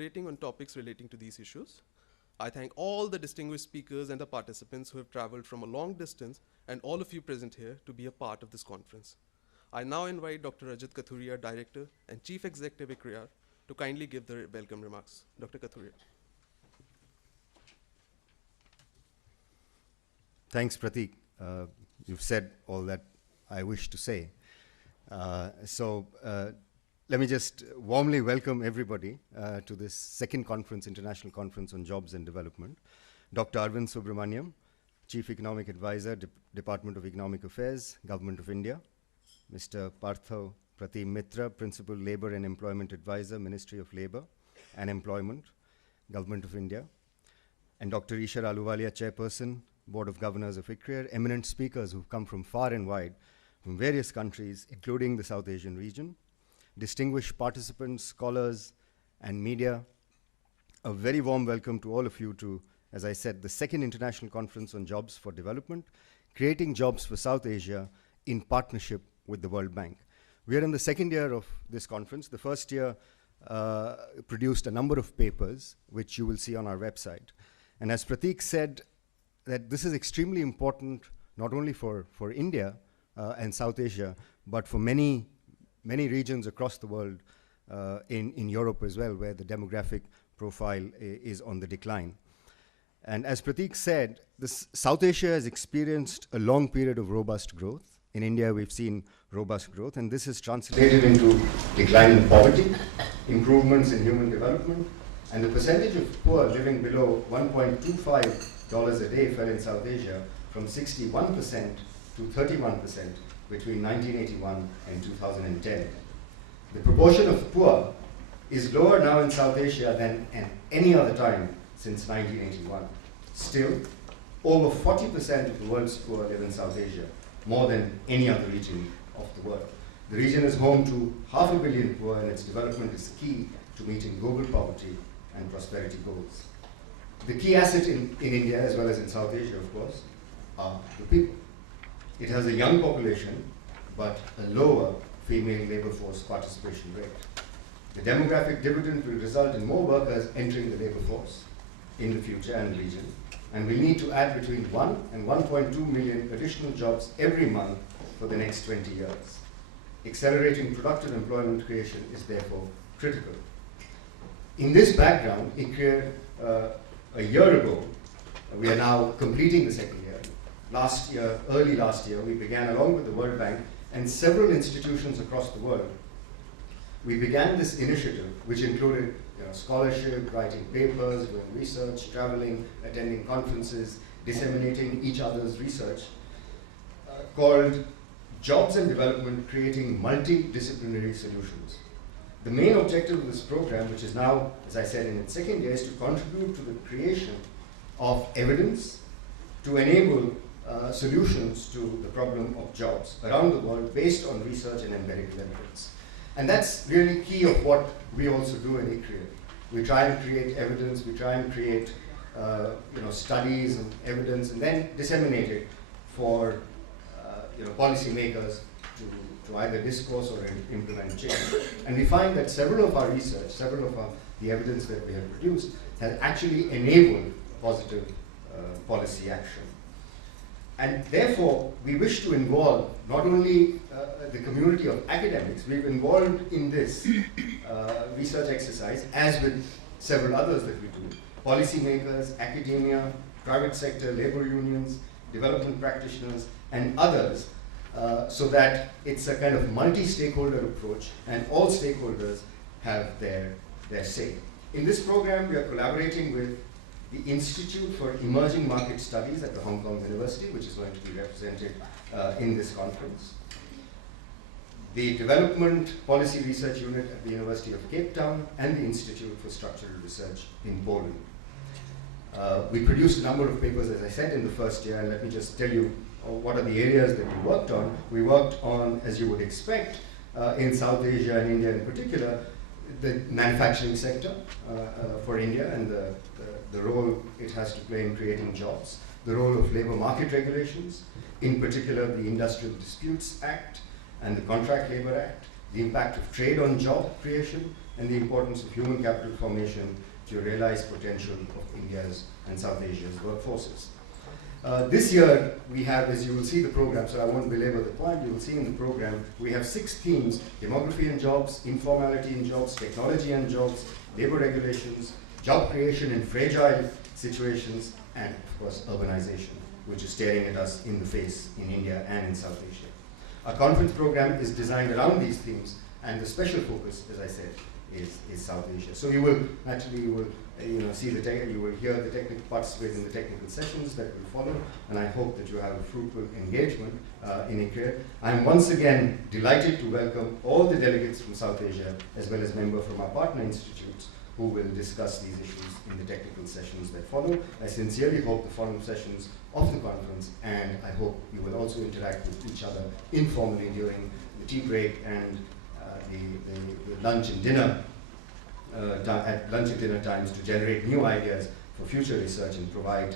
deliberating on topics relating to these issues. I thank all the distinguished speakers and the participants who have traveled from a long distance and all of you present here to be a part of this conference. I now invite Dr. Rajat Kathuria, Director and Chief Executive ICRIER, to kindly give the welcome remarks. Dr. Kathuria. Thanks, Pratik. You've said all that I wish to say. Let me just warmly welcome everybody to this second conference, International Conference on Jobs and Development. Dr. Arvind Subramanian, Chief Economic Advisor, Department of Economic Affairs, Government of India. Mr. Partha Pratim Mitra, Principal Labour and Employment Advisor, Ministry of Labour and Employment, Government of India. And Dr. Ahluwalia, Chairperson, Board of Governors of ICRIER, eminent speakers who've come from far and wide, from various countries, including the South Asian region. Distinguished participants, scholars, and media, a very warm welcome to all of you to, as I said, the second International Conference on Jobs for Development, Creating Jobs for South Asia in partnership with the World Bank. We are in the second year of this conference. The first year produced a number of papers, which you will see on our website. And as Pratik said, that this is extremely important, not only for India and South Asia, but for many regions across the world, in Europe as well, where the demographic profile is on the decline. And as Pratik said, South Asia has experienced a long period of robust growth. In India, we've seen robust growth, and this has translated into decline in poverty, improvements in human development, and the percentage of poor living below $1.25 a day fell in South Asia from 61% to 31% between 1981 and 2010. The proportion of poor is lower now in South Asia than at any other time since 1981. Still, over 40% of the world's poor live in South Asia, more than any other region of the world. The region is home to 500 million poor, and its development is key to meeting global poverty and prosperity goals. The key asset in India, as well as in South Asia, of course, are the people. It has a young population, but a lower female labor force participation rate. The demographic dividend will result in more workers entering the labor force in the future and the region, and we need to add between 1 and 1.2 million additional jobs every month for the next 20 years. Accelerating productive employment creation is therefore critical. In this background, ICRIER, a year ago, we are now completing the second year. Last year, early last year, we began, along with the World Bank and several institutions across the world, we began this initiative, which included scholarship, writing papers, doing research, traveling, attending conferences, disseminating each other's research, called Jobs and Development, Creating Multidisciplinary Solutions. The main objective of this program, which is now, as I said, in its second year, is to contribute to the creation of evidence to enable solutions to the problem of jobs around the world based on research and empirical evidence. And that's really key of what we also do in ICRIER. We try and create evidence, we try and create studies and evidence, and then disseminate it for policymakers to either discourse or implement change. And we find that several of our research, the evidence that we have produced, has actually enabled positive policy action. And therefore, we wish to involve not only the community of academics, we've involved in this research exercise, as with several others that we do, policymakers, academia, private sector, labor unions, development practitioners, and others, so that it's a kind of multi-stakeholder approach, and all stakeholders have their say. In this program, we are collaborating with the Institute for Emerging Market Studies at the Hong Kong University, which is going to be represented in this conference. The Development Policy Research Unit at the University of Cape Town, and the Institute for Structural Research in Poland. We produced a number of papers, as I said, in the first year, and let me just tell you what are the areas that we worked on. We worked on, as you would expect, in South Asia and India in particular, the manufacturing sector for India and the role it has to play in creating jobs, the role of labor market regulations, in particular the Industrial Disputes Act and the Contract Labor Act, the impact of trade on job creation, and the importance of human capital formation to realize potential of India's and South Asia's workforces. This year, we have, as you will see the program, so I won't belabor the point, you will see in the program, we have 6 themes: demography and jobs, informality and jobs, technology and jobs, labor regulations, job creation in fragile situations, and of course, urbanization, which is staring at us in the face in India and in South Asia. Our conference program is designed around these themes, and the special focus, as I said, is South Asia. So you will actually, you will hear the technical, participate in the technical sessions that will follow, and I hope that you have a fruitful engagement in ICRIER. I am once again delighted to welcome all the delegates from South Asia, as well as members from our partner institutes, who will discuss these issues in the technical sessions that follow. I sincerely hope the following sessions of the conference, and I hope you will also interact with each other informally during the tea break and the lunch and dinner at lunch and dinner times, to generate new ideas for future research and provide,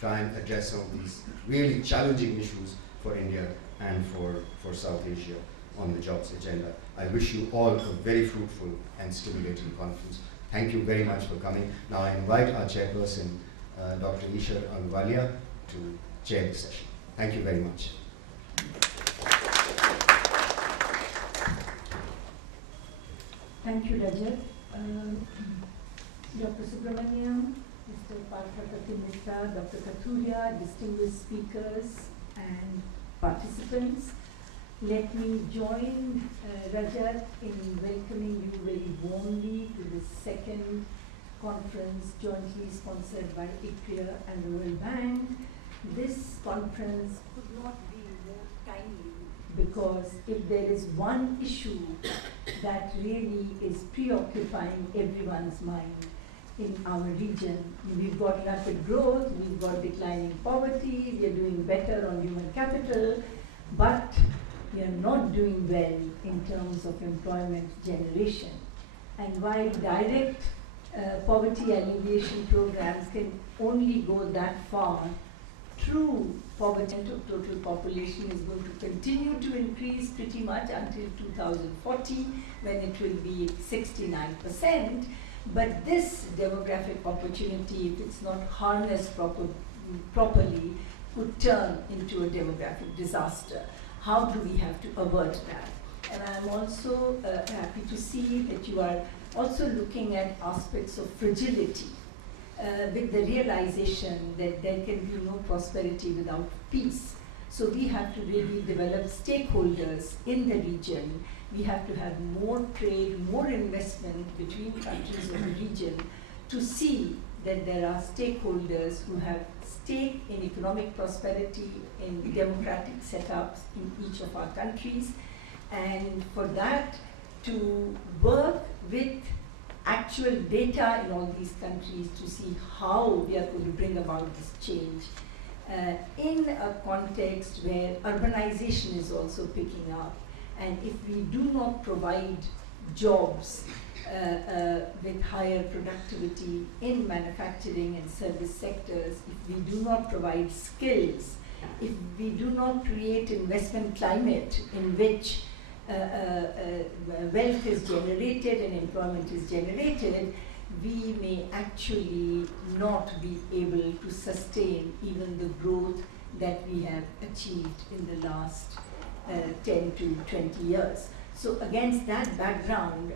try and address some of these really challenging issues for India and for South Asia on the jobs agenda. I wish you all a very fruitful and stimulating conference. Thank you very much for coming. Now I invite our chairperson, Dr. Ahluwalia, to chair the session. Thank you very much. Thank you, Rajat. Dr. Subramanian, Mr. Partha, Mitra, Dr. Kathuria, distinguished speakers and participants. Let me join Rajat in welcoming you very warmly to the second conference jointly sponsored by ICRIER and the World Bank. This conference could not be more timely, because if there is one issue that really is preoccupying everyone's mind in our region, we've got rapid growth, we've got declining poverty, we are doing better on human capital, but we are not doing well in terms of employment generation. And while direct poverty alleviation programs can only go that far, true poverty of total population is going to continue to increase pretty much until 2040, when it will be 69%. But this demographic opportunity, if it's not harnessed properly, could turn into a demographic disaster. How do we have to avert that? And I'm also happy to see that you are also looking at aspects of fragility, with the realization that there can be no prosperity without peace. So we have to really develop stakeholders in the region. We have to have more trade, more investment between countries of the region, to see that there are stakeholders who have stake in economic prosperity, in democratic setups in each of our countries, and for that to work with actual data in all these countries to see how we are going to bring about this change in a context where urbanization is also picking up. And if we do not provide jobs with higher productivity in manufacturing and service sectors, if we do not provide skills, if we do not create investment climate in which wealth is generated and employment is generated, we may actually not be able to sustain even the growth that we have achieved in the last 10 to 20 years. So against that background,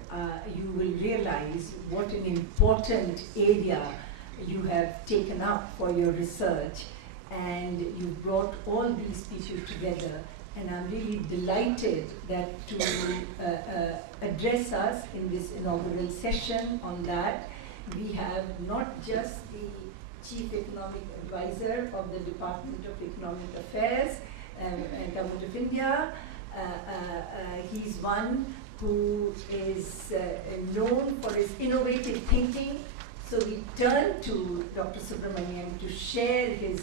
you will realize what an important area you have taken up for your research, and you brought all these pieces together. And I'm really delighted that to address us in this inaugural session on that, we have not just the Chief Economic Advisor of the Department of Economic Affairs and Government of India. He's one who is known for his innovative thinking. So we turn to Dr. Subramanian to share his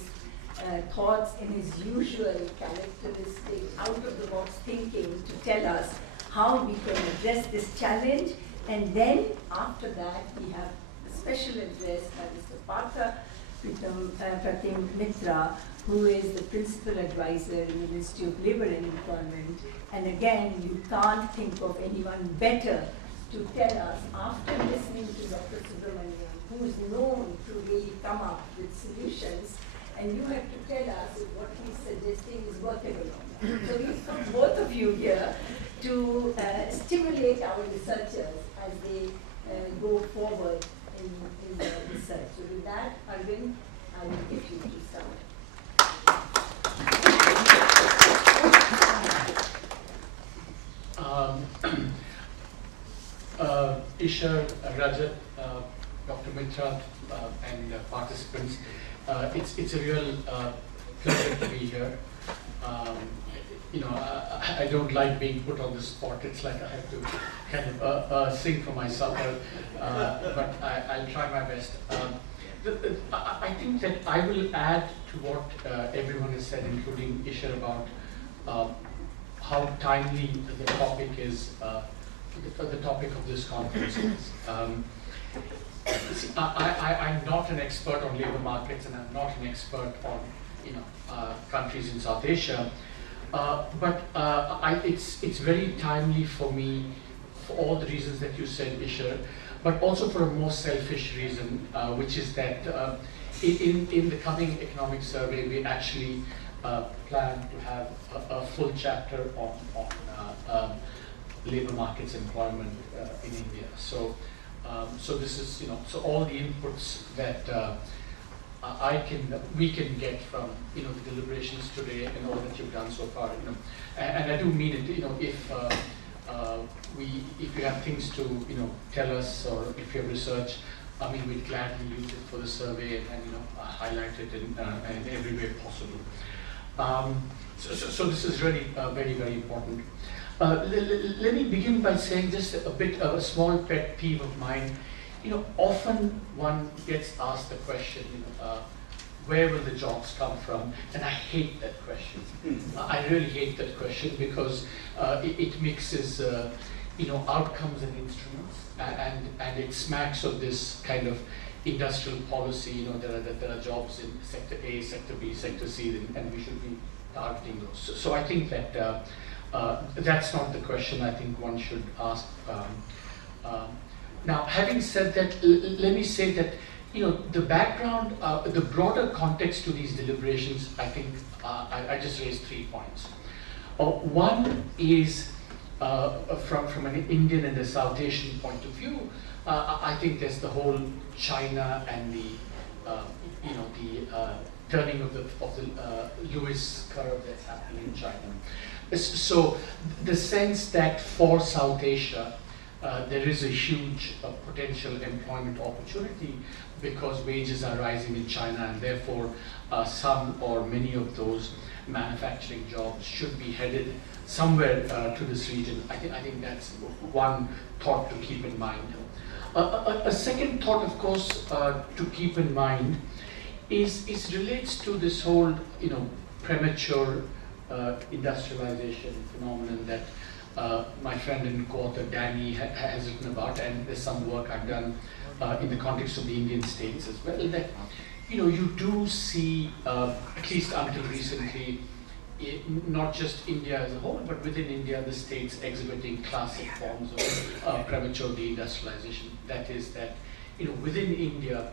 thoughts in his usual characteristic out-of-the-box thinking to tell us how we can address this challenge. And then after that, we have a special address by Mr. Partha Pratim Mitra, who is the Principal Advisor in the Ministry of Labour and Employment. And again, you can't think of anyone better to tell us, after listening to Dr. Subramanian, who is known to really come up with solutions, and you have to tell us if what he's suggesting is workable or not. So we've got both of you here to stimulate our researchers as they go forward in their research. So with that, Arvind, I will give you to start. Isha, Rajat, Dr. Mitra, and participants, it's a real pleasure to be here. I don't like being put on the spot. It's like I have to kind of sing for myself, but I'll try my best. I think that I will add to what everyone has said, including Isha, about how timely the topic is, the topic of this conference is. See, I'm not an expert on labor markets, and I'm not an expert on countries in South Asia, but it's very timely for me for all the reasons that you said, Isha, but also for a more selfish reason, which is that in the coming economic survey, we actually plan to have a full chapter on labor markets employment in India. So this is, so all the inputs that we can get from, the deliberations today and all that you've done so far, and I do mean it, if you have things to, tell us, or if you have research, I mean, we'd gladly use it for the survey and highlight it in every way possible. So this is really very, very important. Let me begin by saying just a bit of a small pet peeve of mine. Often one gets asked the question, where will the jobs come from? And I hate that question. I really hate that question because it mixes, outcomes and instruments, and it smacks of this kind of industrial policy. There are jobs in sector A, sector B, sector C, and we should be targeting those. So I think that that's not the question I think one should ask. Now, having said that, let me say that the background, the broader context to these deliberations, I think I just raised 3 points. One is from an Indian and a South Asian point of view. I think there's the whole China and the turning of the Lewis curve that's happening in China. So the sense that for South Asia there is a huge potential employment opportunity because wages are rising in China, and therefore some or many of those manufacturing jobs should be headed somewhere to this region. I think that's one thought to keep in mind. A second thought, of course, to keep in mind is relates to this whole premature industrialization phenomenon that my friend and co-author Danny has written about, and there's some work I've done in the context of the Indian states as well, that you do see, at least until recently, not just India as a whole, but within India, the states exhibiting classic forms of premature deindustrialization. That is that, within India,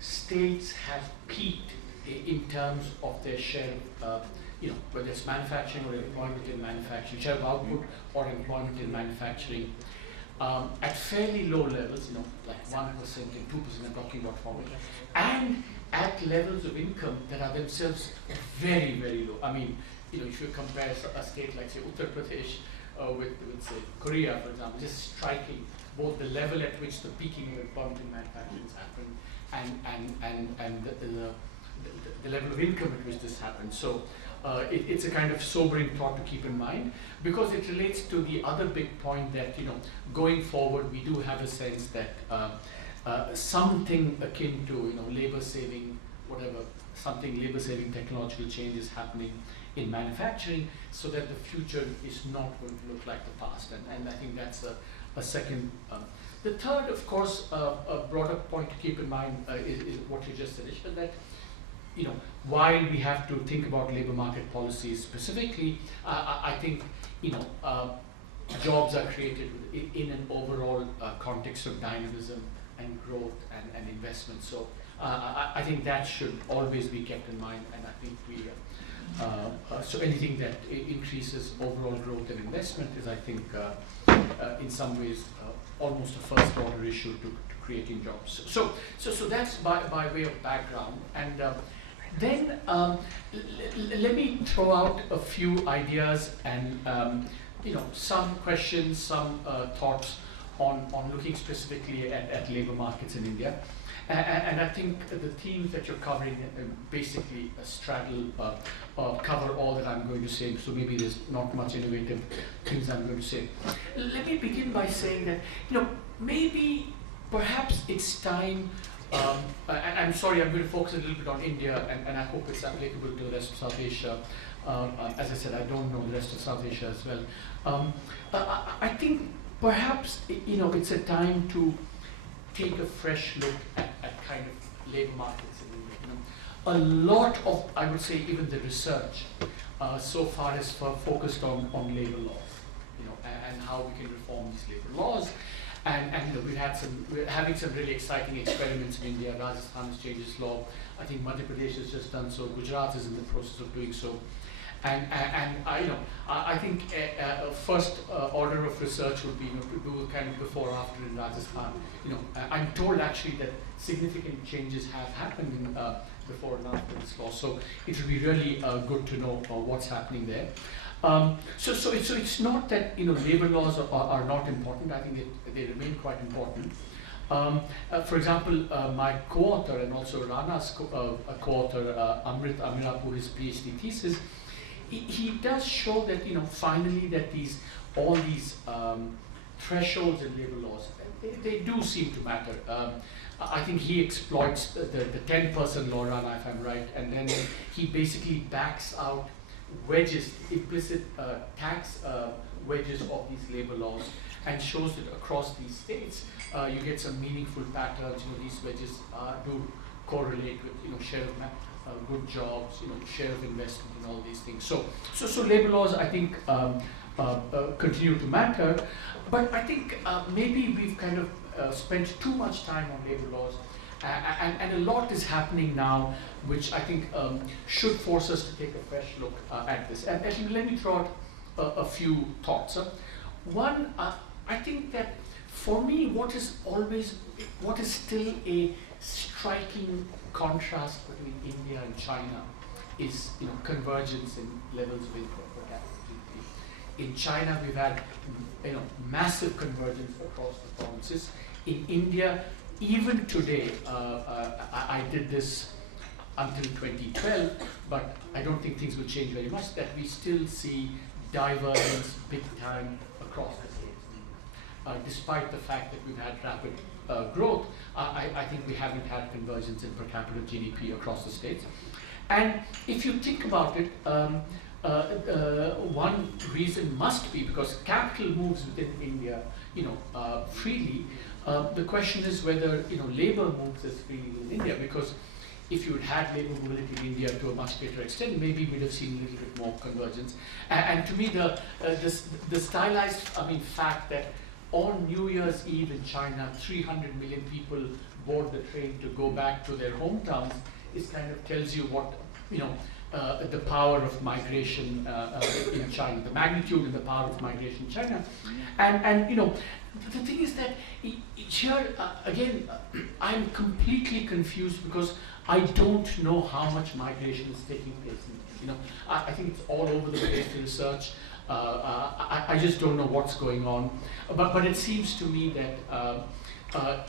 states have peaked in terms of their share of, whether it's manufacturing or employment in manufacturing, share of output or employment in manufacturing, at fairly low levels, like 1% and 2%, I'm talking about forward, and at levels of income that are themselves very, very low. I mean, if you compare a state like, say, Uttar Pradesh with say, Korea, for example, just striking both the level at which the peaking of employment in manufacturing has happened and the level of income at which this happens. So it's a kind of sobering thought to keep in mind, because it relates to the other big point that, going forward, we do have a sense that something akin to, labor-saving, something labor-saving technological change is happening in manufacturing, so that the future is not going to look like the past. And I think that's a second The third, of course, a broader point to keep in mind is what you just mentioned, that while we have to think about labor market policies specifically, I think jobs are created in an overall context of dynamism and growth and investment. So I think that should always be kept in mind, and I think we so anything that increases overall growth and investment is, I think, in some ways almost a first order issue to creating jobs. So that's by way of background, and then let me throw out a few ideas and some questions, some thoughts on looking specifically at labor markets in India. And I think the themes that you're covering basically cover all that I'm going to say, so maybe there's not much innovative things I'm going to say. Let me begin by saying that, maybe perhaps it's time, and I'm sorry, I'm going to focus a little bit on India, and I hope it's applicable to the rest of South Asia. As I said, I don't know the rest of South Asia as well. I think perhaps, it's a time to take a fresh look at kind of labor markets in India. A lot of, I would say, even the research so far is focused on labor laws, and how we can reform these labor laws. And we're having some really exciting experiments in India. Rajasthan has changed its law. I think Madhya Pradesh has just done so. Gujarat is in the process of doing so. And I think first order of research would be to do kind of before after in Rajasthan. I'm told actually that significant changes have happened in, before and after this law. So it would be really good to know what's happening there. So it's not that labor laws are not important. I think they remain quite important. For example, my co-author and also Rana's co-author Amrit his PhD thesis, he does show that finally that all these thresholds in labor laws, they do seem to matter. I think he exploits the 10% law, Rana, if I'm right, and then he basically backs out wedges, implicit tax wedges of these labor laws, and shows that across these states you get some meaningful patterns. These wedges do correlate with share of good jobs, share of investment, and all these things. So labor laws, I think, continue to matter, but I think maybe we've kind of spent too much time on labor laws, and a lot is happening now, which I think should force us to take a fresh look at this. And let me throw out a few thoughts. One, I think that for me, what is still a striking contrast between India and China is convergence in levels of income per capita. In China, we've had massive convergence across the provinces. In India, even today, I did this until 2012, but I don't think things will change very much, that we still see divergence big time across the states. Despite the fact that we've had rapid growth, I think we haven't had convergence in per capita GDP across the states. And if you think about it, one reason must be because capital moves within India, freely. The question is whether labor moves as freely in India, because if you had labor mobility in India to a much greater extent, maybe we'd have seen a little bit more convergence. And to me, the stylized, fact that on New Year's Eve in China, 300 million people board the train to go back to their hometowns is kind of tells you what the power of migration in China, the magnitude and the power of migration in China, and the thing is that here again I'm completely confused because I don't know how much migration is taking place. I think it's all over the place, the research. I just don't know what's going on, but it seems to me that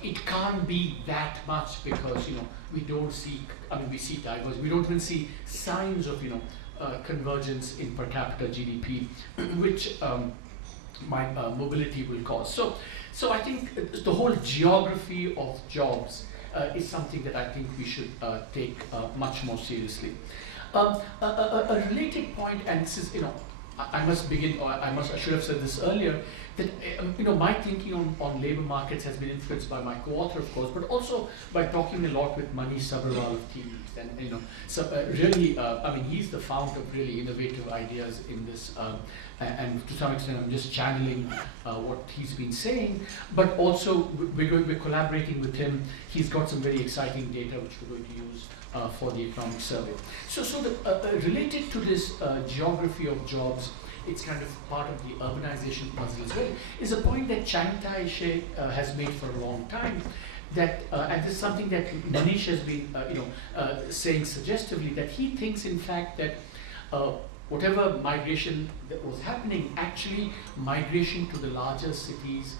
it can't be that much because we don't see. We see divergence. We don't even see signs of convergence in per capita GDP, which mobility will cause. So I think the whole geography of jobs is something that I think we should take much more seriously. A related point, and this is I must begin, or I should have said this earlier, that my thinking on labor markets has been influenced by my co-author, of course, but also by talking a lot with Manish Sabharwal of TVs, and so really, he's the fount of really innovative ideas in this, and to some extent, I'm just channeling what he's been saying, but also we're collaborating with him. He's got some very exciting data which we're going to use for the economic survey. So related to this geography of jobs, it's kind of part of the urbanization puzzle as well, is a point that Chang Tai-she has made for a long time, that, and this is something that Manish has been saying suggestively, that he thinks in fact that whatever migration that was happening, actually migration to the larger cities,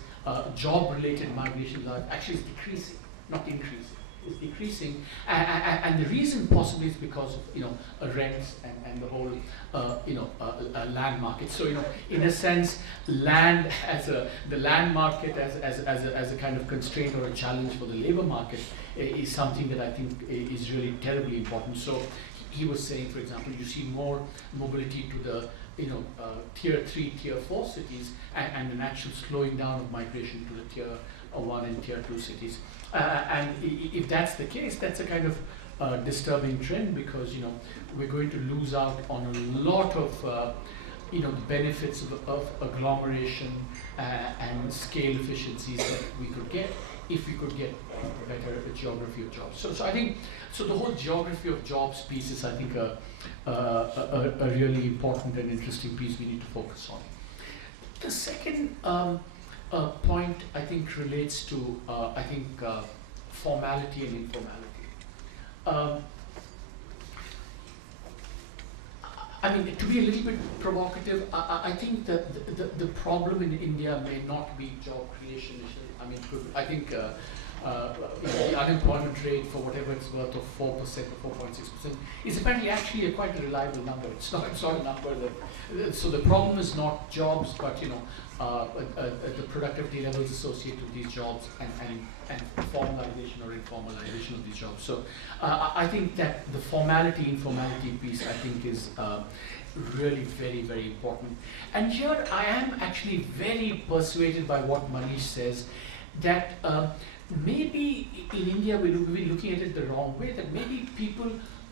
job-related migration actually is decreasing, not increasing. Is decreasing, and the reason possibly is because of rents and the whole land market. So in a sense, land as the land market as a kind of constraint or a challenge for the labor market is something that I think is really terribly important. So he was saying, for example, you see more mobility to the tier 3, tier 4 cities, and an actual slowing down of migration to the tier 1 and tier 2 cities. And if that's the case, that's a kind of disturbing trend, because we're going to lose out on a lot of the benefits of agglomeration and scale efficiencies that we could get if we could get a better geography of jobs. So I think the whole geography of jobs piece is, I think, a really important and interesting piece we need to focus on. The second point, I think, relates to formality and informality. To be a little bit provocative, I think that the problem in India may not be job creation. I think the unemployment rate, for whatever it's worth, of 4% or 4.6% is apparently actually a quite a reliable number. It's not a number that. So the problem is not jobs, but the productivity levels associated with these jobs and formalization or informalization of these jobs. So I think that the formality informality piece, I think, is really very, very important. And here I am actually very persuaded by what Manish says, that maybe in India we're looking at it the wrong way, that maybe people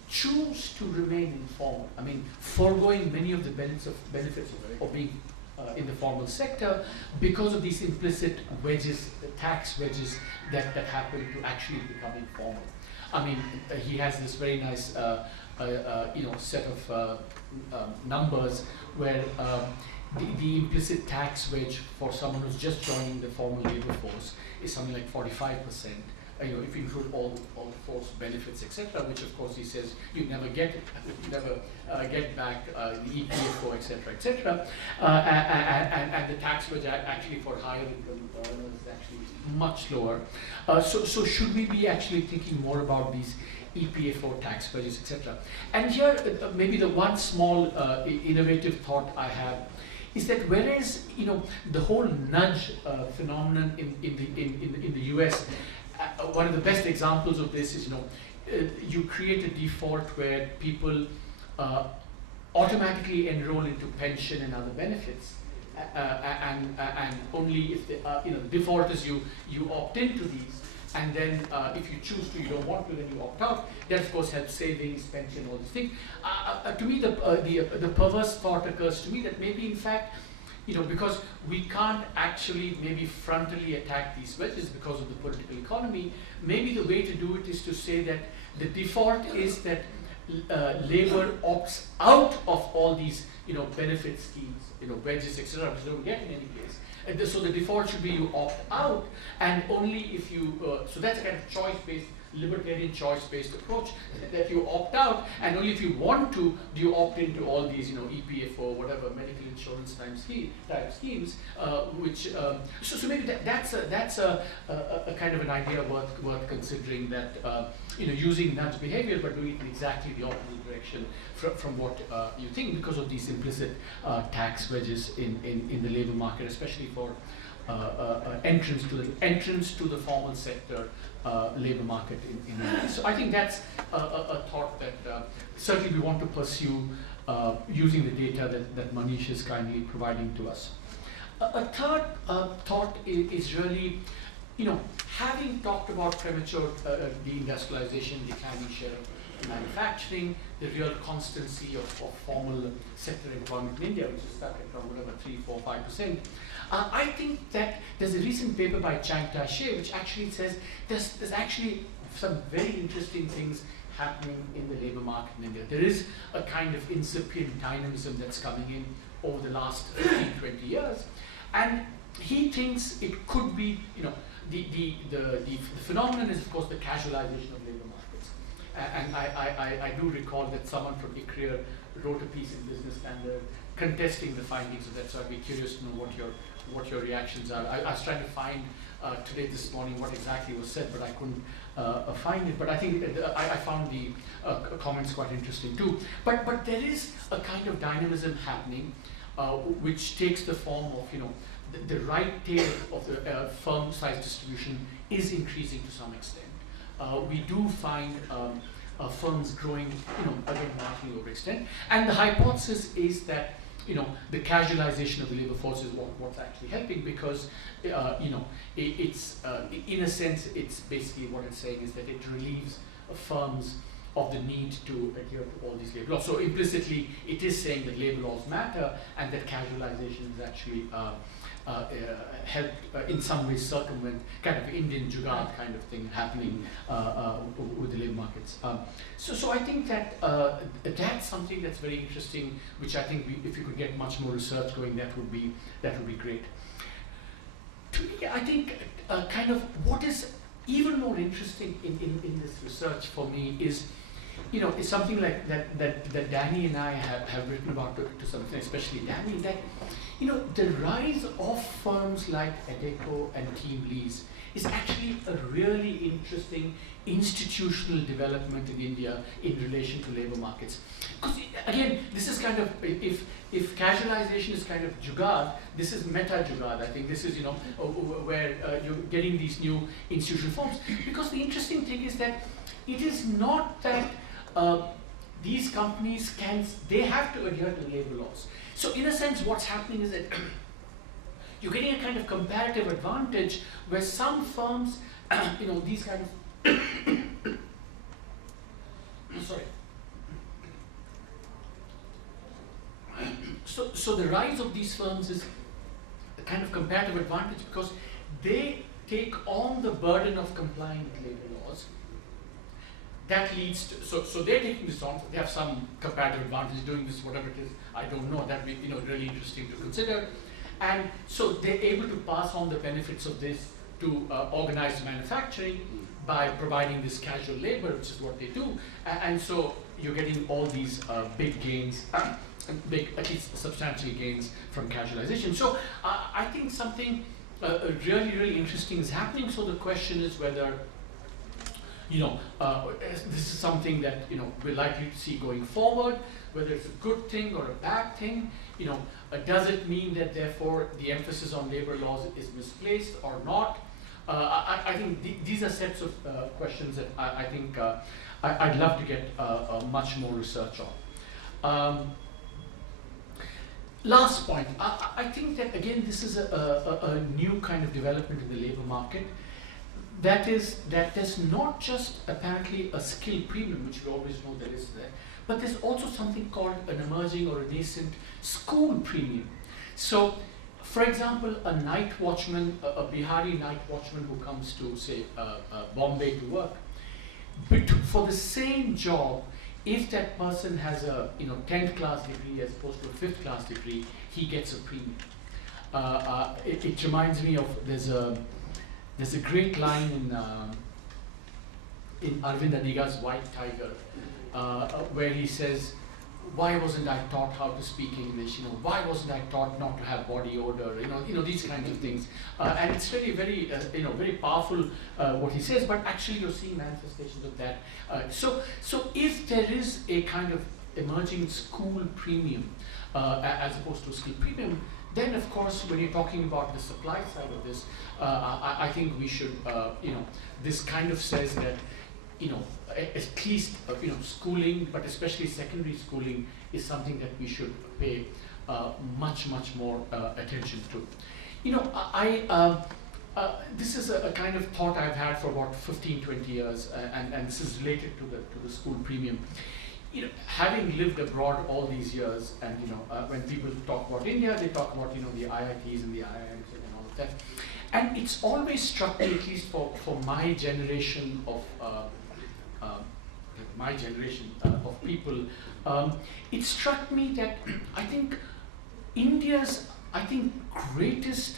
choose to remain informal. Foregoing many of the benefits of being in the formal sector because of these implicit wedges, tax wedges that happen to actually become informal. He has this very nice set of numbers where the implicit tax wedge for someone who's just joining the formal labor force is something like 45%. If you include all the force benefits, etc., which of course he says you never get it, you never get back the EPFO, etc., and the tax wedge actually for higher income earners is actually much lower. So should we be actually thinking more about these EPFO tax wedges, etc.? And here maybe the one small innovative thought I have is that whereas the whole nudge phenomenon in the US, one of the best examples of this is you create a default where people automatically enroll into pension and other benefits, and only if the default is you opt into these, and then if you choose to, you don't want to, then you opt out. That of course helps savings, pension, all these things. To me, the perverse thought occurs to me that maybe in fact, because we can't actually maybe frontally attack these wedges because of the political economy, maybe the way to do it is to say that the default is that labor opts out of all these benefit schemes, wedges, etc., which they don't get in any case. And so the default should be you opt out, and only if you, so that's a kind of choice-based, libertarian choice-based approach, that you opt out, and only if you want to do you opt into all these, EPFO, whatever, medical insurance type schemes, which, so maybe that's a kind of an idea worth considering, that, using nudge behavior, but doing it in exactly the opposite direction from what you think, because of these implicit tax wedges in the labor market, especially for entrance to the formal sector labor market in India. So I think that's a thought that certainly we want to pursue using the data that Manish is kindly providing to us. A third thought is really, having talked about premature deindustrialization, declining share of manufacturing, the real constancy of formal sector employment in India, which is stuck at around whatever 3, 4, 5%. I think that there's a recent paper by Chang Tai-Sheh which actually says there's actually some very interesting things happening in the labor market in India. There is a kind of incipient dynamism that's coming in over the last 15, 20 years. And he thinks it could be, the phenomenon is, of course, the casualization of labor markets. And I do recall that someone from ICRIER wrote a piece in Business Standard contesting the findings of that, so I'd be curious to know what your reactions are. I was trying to find today, this morning, what exactly was said, but I couldn't find it. But I think I found the comments quite interesting too. But there is a kind of dynamism happening, which takes the form of, the right tail of the firm size distribution is increasing to some extent. We do find firms growing, again, marginally over extent. And the hypothesis is that, the casualization of the labor force is what's actually helping, because, it's, in a sense, it's basically what it's saying is that it relieves firms of the need to adhere to all these labor laws. So implicitly, it is saying that labor laws matter, and that casualization is actually helped in some ways circumvent kind of Indian jugaad kind of thing happening with the labor markets. So I think that that's something that's very interesting, which I think if you could get much more research going, that would be great. To me, I think kind of what is even more interesting in this research for me is, it's something like that Danny and I have written about to some extent, especially Danny, that, the rise of firms like Adecco and Team Lease is actually a really interesting institutional development in India in relation to labor markets. Because again, this is kind of, if casualization is kind of jugaad, this is meta jugaad. I think this is, where you're getting these new institutional forms. Because the interesting thing is that it is not that these companies they have to adhere to labor laws. So in a sense, what's happening is that you're getting a kind of comparative advantage where some firms, these kind of, sorry. So the rise of these firms is a kind of comparative advantage because they take on the burden of complying with labor laws. That leads to, so they're taking this on, they have some comparative advantage doing this, whatever it is, I don't know, that'd be really interesting to consider. And so they're able to pass on the benefits of this to organized manufacturing by providing this casual labor, which is what they do. And so you're getting all these big gains, big, at least substantial gains from casualization. So I think something really, really interesting is happening. So the question is whether this is something that we're likely to see going forward, whether it's a good thing or a bad thing. Does it mean that therefore the emphasis on labor laws is misplaced or not? I think these are sets of questions that I think I'd love to get much more research on. Last point, I think that again this is a new kind of development in the labor market. That is that there's not just apparently a skill premium, which we always know there is there, but there's also something called an emerging or a nascent school premium. So, for example, a night watchman, a Bihari night watchman who comes to, say, Bombay to work, but for the same job, if that person has a 10th class degree as opposed to a 5th class degree, he gets a premium. It reminds me of there's a great line in Arvind Adiga's White Tiger, where he says, "Why wasn't I taught how to speak English? Why wasn't I taught not to have body odor? These kinds of things." And it's really very, very powerful what he says. But actually, you're seeing manifestations of that. So if there is a kind of emerging school premium as opposed to a skill premium, then of course, when you're talking about the supply side of this, I think we should, this kind of says that, at least, schooling, but especially secondary schooling, is something that we should pay much more attention to. You know, this is a kind of thought I've had for about 15-20 years, and this is related to the school premium. You know, having lived abroad all these years, and you know, when people talk about India, they talk about, you know, the IITs and the IIMs and all of that. And it's always struck me, at least for my generation of people, it struck me that I think India's greatest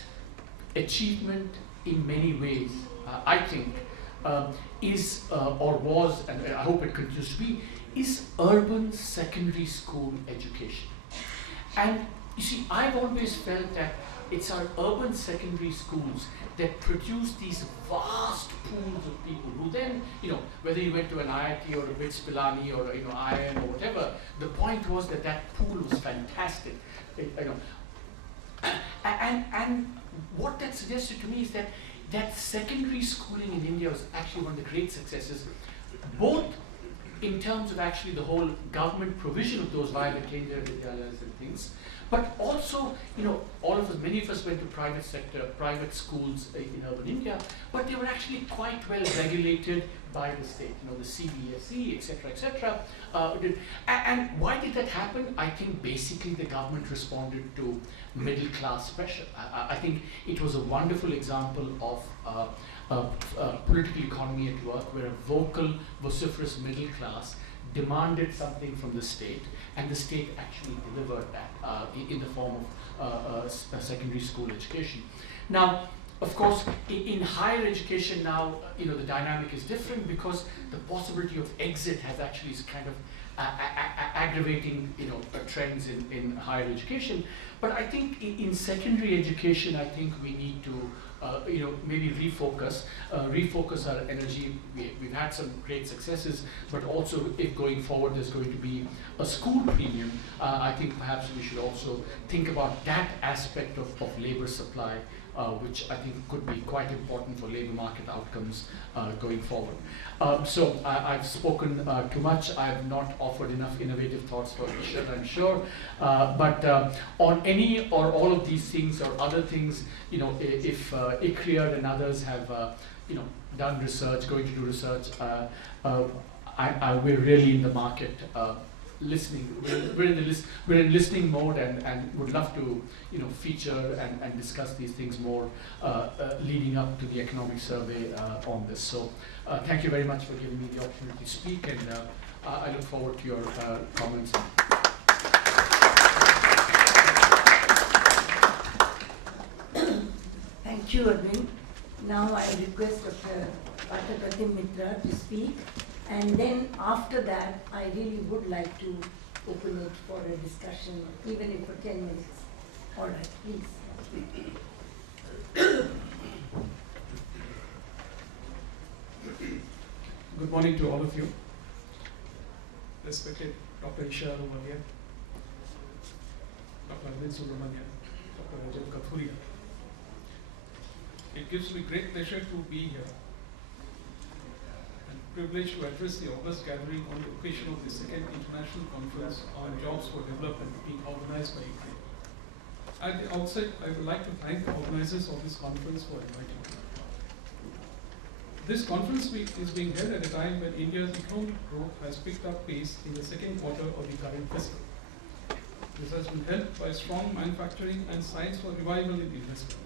achievement in many ways, I think, is or was, and I hope it continues to be, is urban secondary school education. And you see, I've always felt that it's our urban secondary schools that produce these vast pools of people who then, you know, whether you went to an IIT or a BITS Pilani or, you know, IIM or whatever, the point was that that pool was fantastic. You know, and what that suggested to me is that secondary schooling in India was actually one of the great successes, both in terms of actually the whole government provision of those Vaya Kendriya Vidyalayas and things, but also, you know, many of us went to private schools in urban India, but they were actually quite well regulated by the state, you know, the CBSE, etc., and why did that happen? I think basically the government responded to middle class pressure. I think it was a wonderful example of political economy at work, where a vocal, vociferous middle class demanded something from the state, and the state actually delivered that in the form of secondary school education. Now, of course, in higher education now, you know, the dynamic is different, because the possibility of exit has actually is kind of aggravating, you know, trends in higher education. But I think in secondary education, I think we need to, you know, maybe refocus our energy. We've had some great successes, but also if going forward there's going to be a school premium, I think perhaps we should also think about that aspect of labor supply, which I think could be quite important for labor market outcomes going forward. So I've spoken too much. I have not offered enough innovative thoughts for Ishar, I'm sure. But on any or all of these things or other things, you know, if ICRIER and others have, you know, done research, going to do research, we're really in the market listening. We're in listening mode, and would love to, you know, feature and discuss these things more leading up to the economic survey on this. So thank you very much for giving me the opportunity to speak, and I look forward to your comments. Thank you, Arvind. Now I request Dr. Pratim Mitra to speak, and then after that, I really would like to open it for a discussion, even if for 10 minutes. All right, please. Good morning to all of you. Respected Dr. Ahluwalia, Dr. Arvind Subramanian, Dr. Rajat Kathuria. It gives me great pleasure to be here and privilege to address the august gathering on the occasion of the second International Conference on Jobs for Development being organized by ICRIER. At the outset, I would like to thank the organizers of this conference for inviting me. This conference is being held at a time when India's economic growth has picked up pace in the second quarter of the current fiscal. This has been helped by strong manufacturing and signs for revival in investment.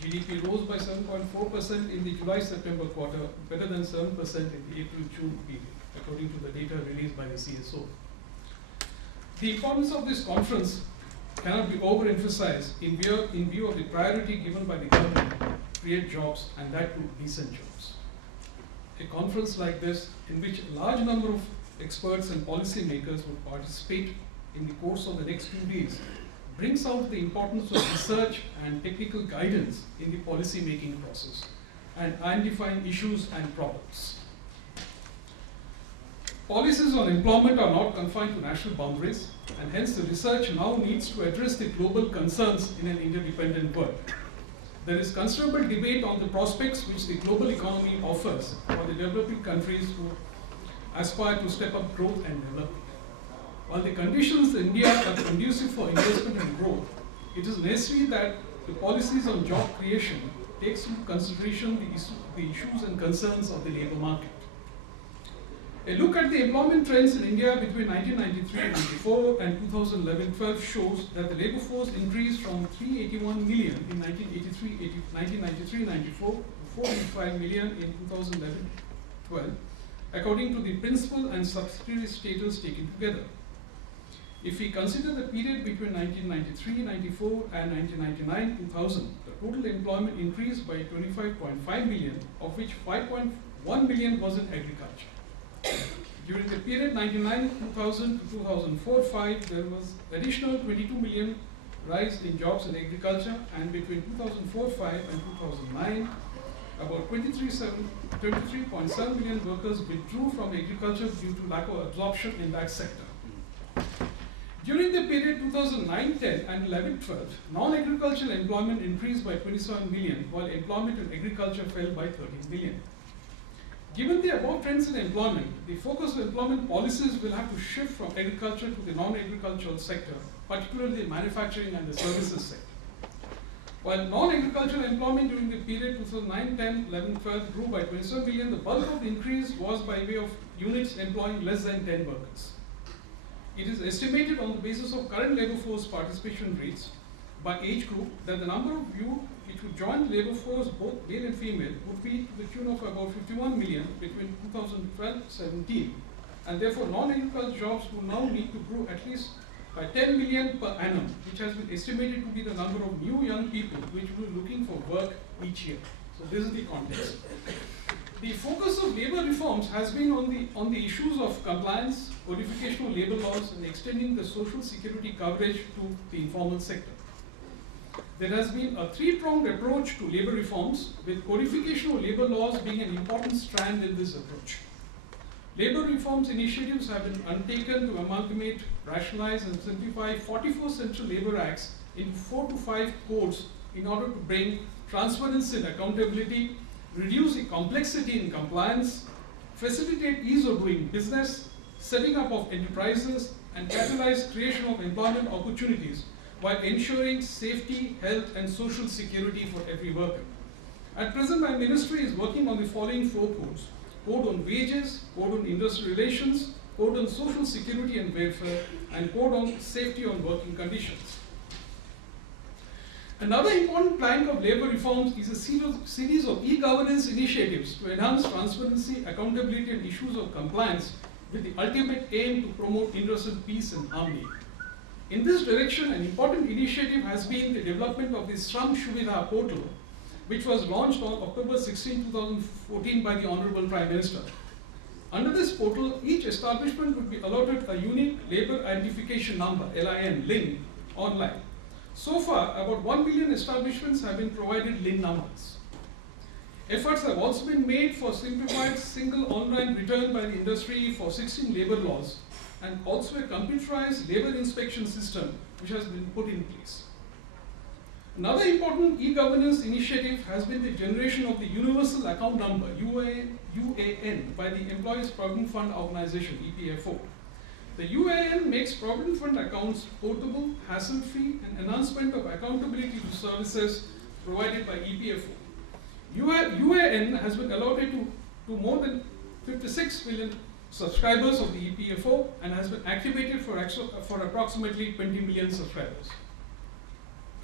GDP rose by 7.4% in the July-September quarter, better than 7% in the April-June period, according to the data released by the CSO. The importance of this conference cannot be overemphasized in view of the priority given by the government to create jobs, and that to decent jobs. A conference like this, in which a large number of experts and policymakers would participate in the course of the next 2 days, brings out the importance of research and technical guidance in the policy making process and identifying issues and problems. Policies on employment are not confined to national boundaries, and hence the research now needs to address the global concerns in an interdependent world. There is considerable debate on the prospects which the global economy offers for the developing countries who aspire to step up growth and development. While the conditions in India are conducive for investment and growth, it is necessary that the policies on job creation takes into consideration the issues and concerns of the labour market. A look at the employment trends in India between 1993-94 and 2011-12 shows that the labour force increased from 381 million in 1993-94 to 485 million in 2011-12, according to the principal and subsidiary status taken together. If we consider the period between 1993-94 and 1999-2000, the total employment increased by 25.5 million, of which 5.1 million was in agriculture. During the period 1999-2000 to 2004-05, there was additional 22 million rise in jobs in agriculture, and between 2004-05 and 2009, about 23.7 million workers withdrew from agriculture due to lack of absorption in that sector. During the period 2009-10 and 11-12, non-agricultural employment increased by 27 million, while employment in agriculture fell by 13 million. Given the above trends in employment, the focus of employment policies will have to shift from agriculture to the non-agricultural sector, particularly the manufacturing and the services sector. While non-agricultural employment during the period 2009-10, 11-12 grew by 27 million, the bulk of the increase was by way of units employing less than 10 workers. It is estimated on the basis of current labour force participation rates by age group that the number of youth which would join the labour force, both male and female, would be to the tune of about 51 million between 2012-17, and therefore non-agricultural jobs will now need to grow at least by 10 million per annum, which has been estimated to be the number of new young people which will be looking for work each year. So this is the context. The focus of labour reforms has been on the issues of compliance, codification of labour laws, and extending the social security coverage to the informal sector. There has been a three-pronged approach to labour reforms, with codification of labour laws being an important strand in this approach. Labour reforms initiatives have been undertaken to amalgamate, rationalize, and simplify 44 central labour acts into 4 to 5 codes in order to bring transparency and accountability, reduce the complexity in compliance, facilitate ease of doing business, setting up of enterprises, and catalyze creation of employment opportunities while ensuring safety, health, and social security for every worker. At present, my ministry is working on the following 4 codes: Code on Wages, Code on Industrial Relations, Code on Social Security and Welfare, and Code on Safety on Working Conditions. Another important plank of labour reforms is a series of e-governance initiatives to enhance transparency, accountability, and issues of compliance, with the ultimate aim to promote universal peace and harmony. In this direction, an important initiative has been the development of the Shram Suvidha portal, which was launched on October 16, 2014 by the Honourable Prime Minister. Under this portal, each establishment would be allotted a unique labour identification number, LIN, LIN, online. So far, about 1 million establishments have been provided LIN numbers. Efforts have also been made for simplified single online return by the industry for 16 labour laws, and also a computerized labour inspection system which has been put in place. Another important e-governance initiative has been the generation of the Universal Account Number, UAN, by the Employees Provident Fund Organization, EPFO. The UAN makes Provident Fund accounts portable, hassle-free, and enhancement of accountability to services provided by EPFO. UAN has been allotted to more than 56 million subscribers of the EPFO and has been activated for approximately 20 million subscribers.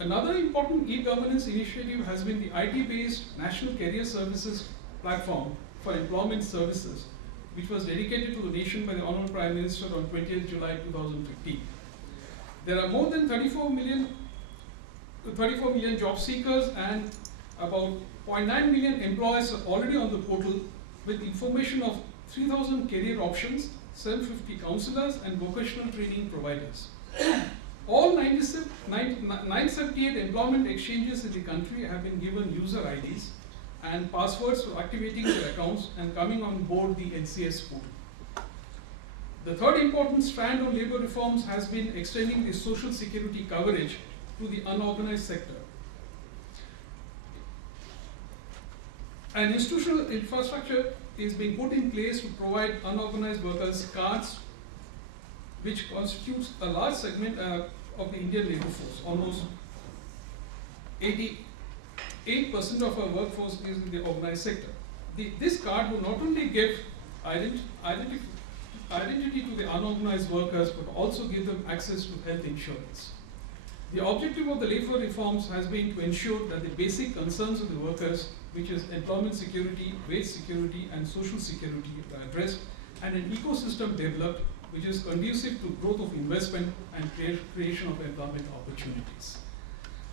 Another important e-governance initiative has been the IT-based National Career Services platform for employment services, which was dedicated to the nation by the Honourable Prime Minister on 20th July 2015. There are more than 34 million job seekers, and about 0.9 million employees are already on the portal, with information of 3,000 career options, 750 counsellors, and vocational training providers. All 978 employment exchanges in the country have been given user IDs and passwords for activating their accounts and coming on board the NCS pool. The third important strand of labour reforms has been extending the social security coverage to the unorganized sector. An institutional infrastructure is being put in place to provide unorganized workers cards which constitutes a large segment of the Indian labor force. Almost 88% of our workforce is in the organized sector. This card will not only give identity to the unorganized workers, but also give them access to health insurance. The objective of the labor reforms has been to ensure that the basic concerns of the workers, which is employment security, wage security, and social security, are addressed, and an ecosystem developed which is conducive to growth of investment and creation of employment opportunities.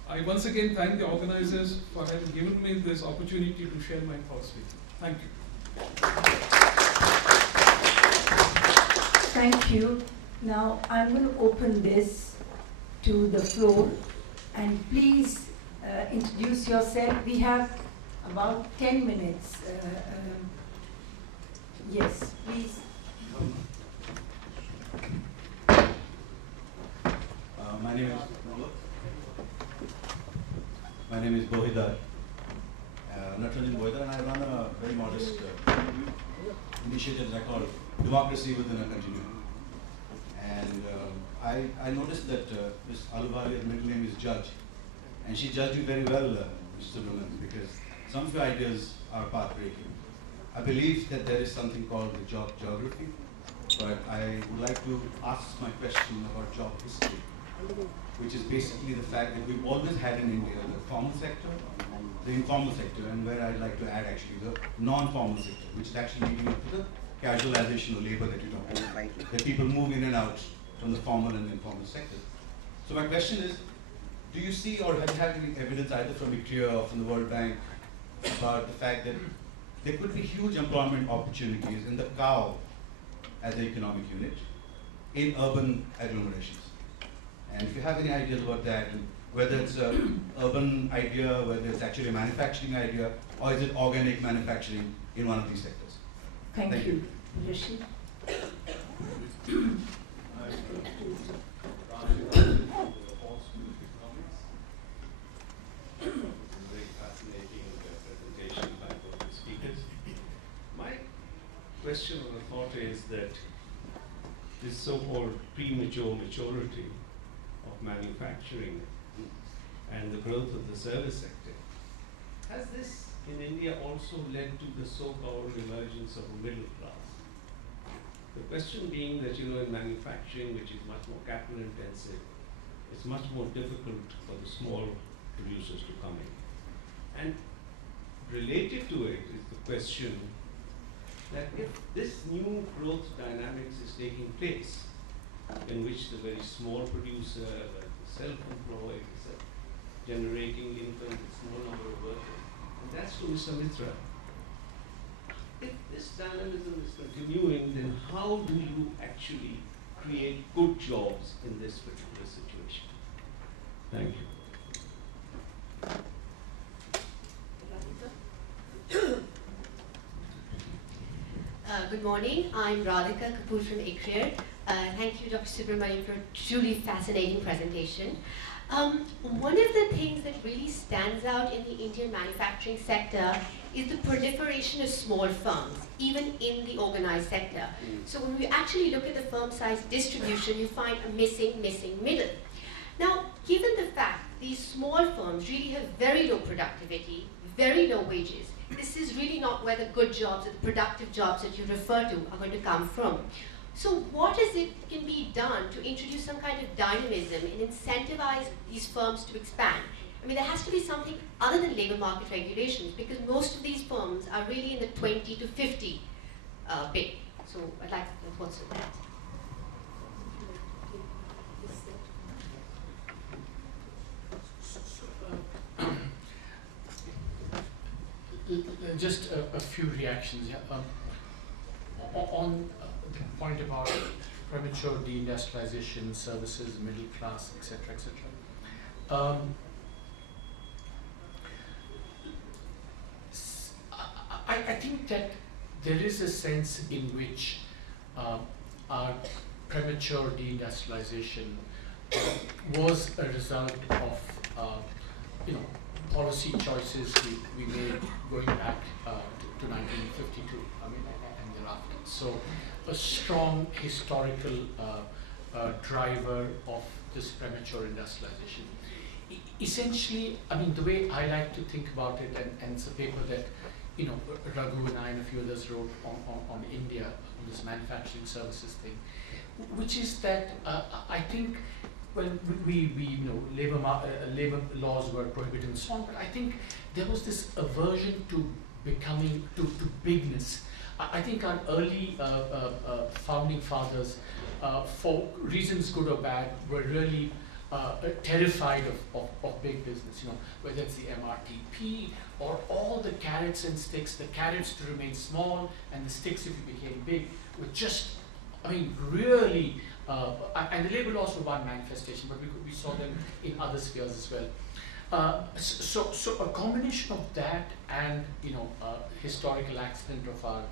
I once again thank the organizers for having given me this opportunity to share my thoughts with you. Thank you. Thank you. Now I'm going to open this to the floor, and please introduce yourself. We have about 10 minutes. Yes, please. My name is Bohidar. Natranjan Bohidar, and I run a very modest initiative that I call Democracy Within a Continuum. And I noticed that Ms. Ahluwalia's middle name is Judge, and she judged you very well, Mr. Subramanian, because some of your ideas are path-breaking. I believe that there is something called the job geography, but I would like to ask my question about job history, which is basically the fact that we've always had in India the formal sector, the informal sector, and where I'd like to add actually the non-formal sector, which is actually leading up to the casualization of labor that you're talking about, that people move in and out from the formal and informal sector. So my question is, do you see or have you had any evidence either from ICRIER or from the World Bank about the fact that there could be huge employment opportunities in the cow as an economic unit in urban agglomerations? And if you have any ideas about that, and whether it's an urban idea, whether it's actually a manufacturing idea, or is it organic manufacturing in one of these sectors? Thank you. Rishi. Very fascinating presentation by both the speakers. My question or thought is that this so-called premature maturity of manufacturing and the growth of the service sector, has this in India also led to the so-called emergence of a middle class? The question being that, in manufacturing, which is much more capital intensive, it's much more difficult for the small producers to come in. And related to it is the question that if this new growth dynamics is taking place, in which the very small producer, like the self-employed, is generating income with small number of workers, and that's to Mr. Mitra. If this dynamism is continuing, then how do you actually create good jobs in this particular situation? Thank you. Good morning. I'm Radhika Kapoor from ICRIER. Thank you, Dr. Subramanian, for a truly fascinating presentation. One of the things that really stands out in the Indian manufacturing sector is the proliferation of small firms, even in the organized sector. So when we actually look at the firm size distribution, you find a missing middle. Now, given the fact these small firms really have very low productivity, very low wages, this is really not where the good jobs or the productive jobs that you refer to are going to come from. So what is it can be done to introduce some kind of dynamism and incentivize these firms to expand? I mean, there has to be something other than labor market regulations, because most of these firms are really in the 20 to 50 bit. So I'd like to know what's with that. Just a few reactions. Yeah. On the point about premature deindustrialization, services, middle class, etc., etc. I think that there is a sense in which our premature deindustrialization was a result of policy choices we made going back to 1952, and thereafter. So a strong historical driver of this premature industrialization. Essentially, I mean, the way I like to think about it, and it's a paper that, you know, Raghu and I and a few others wrote on India, on this manufacturing services thing, which is that I think, well, we you know, labor laws were prohibited and so on, but I think there was this aversion to becoming, to bigness. I think our early founding fathers, for reasons good or bad, were really terrified of big business, you know, whether it's the MRTP or all the carrots and sticks, the carrots to remain small and the sticks if you became big, were just, I mean, really, and the labor laws were one manifestation, but we saw them in other spheres as well. So a combination of that and, you know, historical accident of our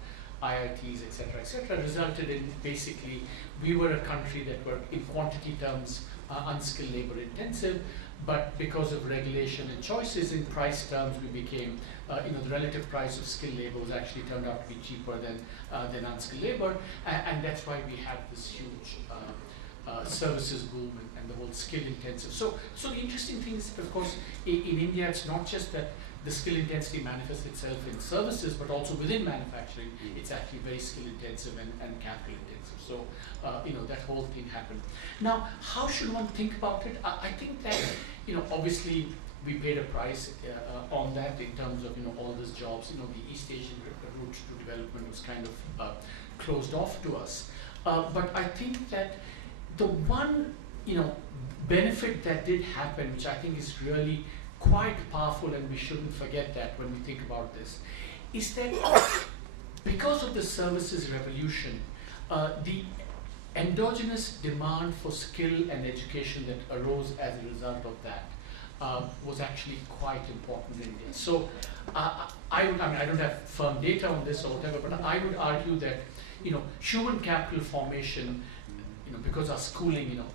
IITs, etc., resulted in basically we were a country that were in quantity terms unskilled labor intensive, but because of regulation and choices in price terms, we became, you know, the relative price of skilled labor was actually turned out to be cheaper than unskilled labor, and that's why we have this huge services boom and the whole skill intensive. So the interesting thing is, of course, in India, it's not just that the skill intensity manifests itself in services, but also within manufacturing, it's actually very skill intensive and capital intensive. So, you know, that whole thing happened. Now, how should one think about it? I think that, you know, obviously we paid a price on that in terms of, you know, all these jobs. You know, the East Asian route to development was kind of closed off to us. But I think that the one, you know, benefit that did happen, which I think is really quite powerful, and we shouldn't forget that when we think about this, is that because of the services revolution, the endogenous demand for skill and education that arose as a result of that was actually quite important in India. So I mean, I don't have firm data on this or whatever, but I would argue that, you know, human capital formation, you know, because our schooling, you know,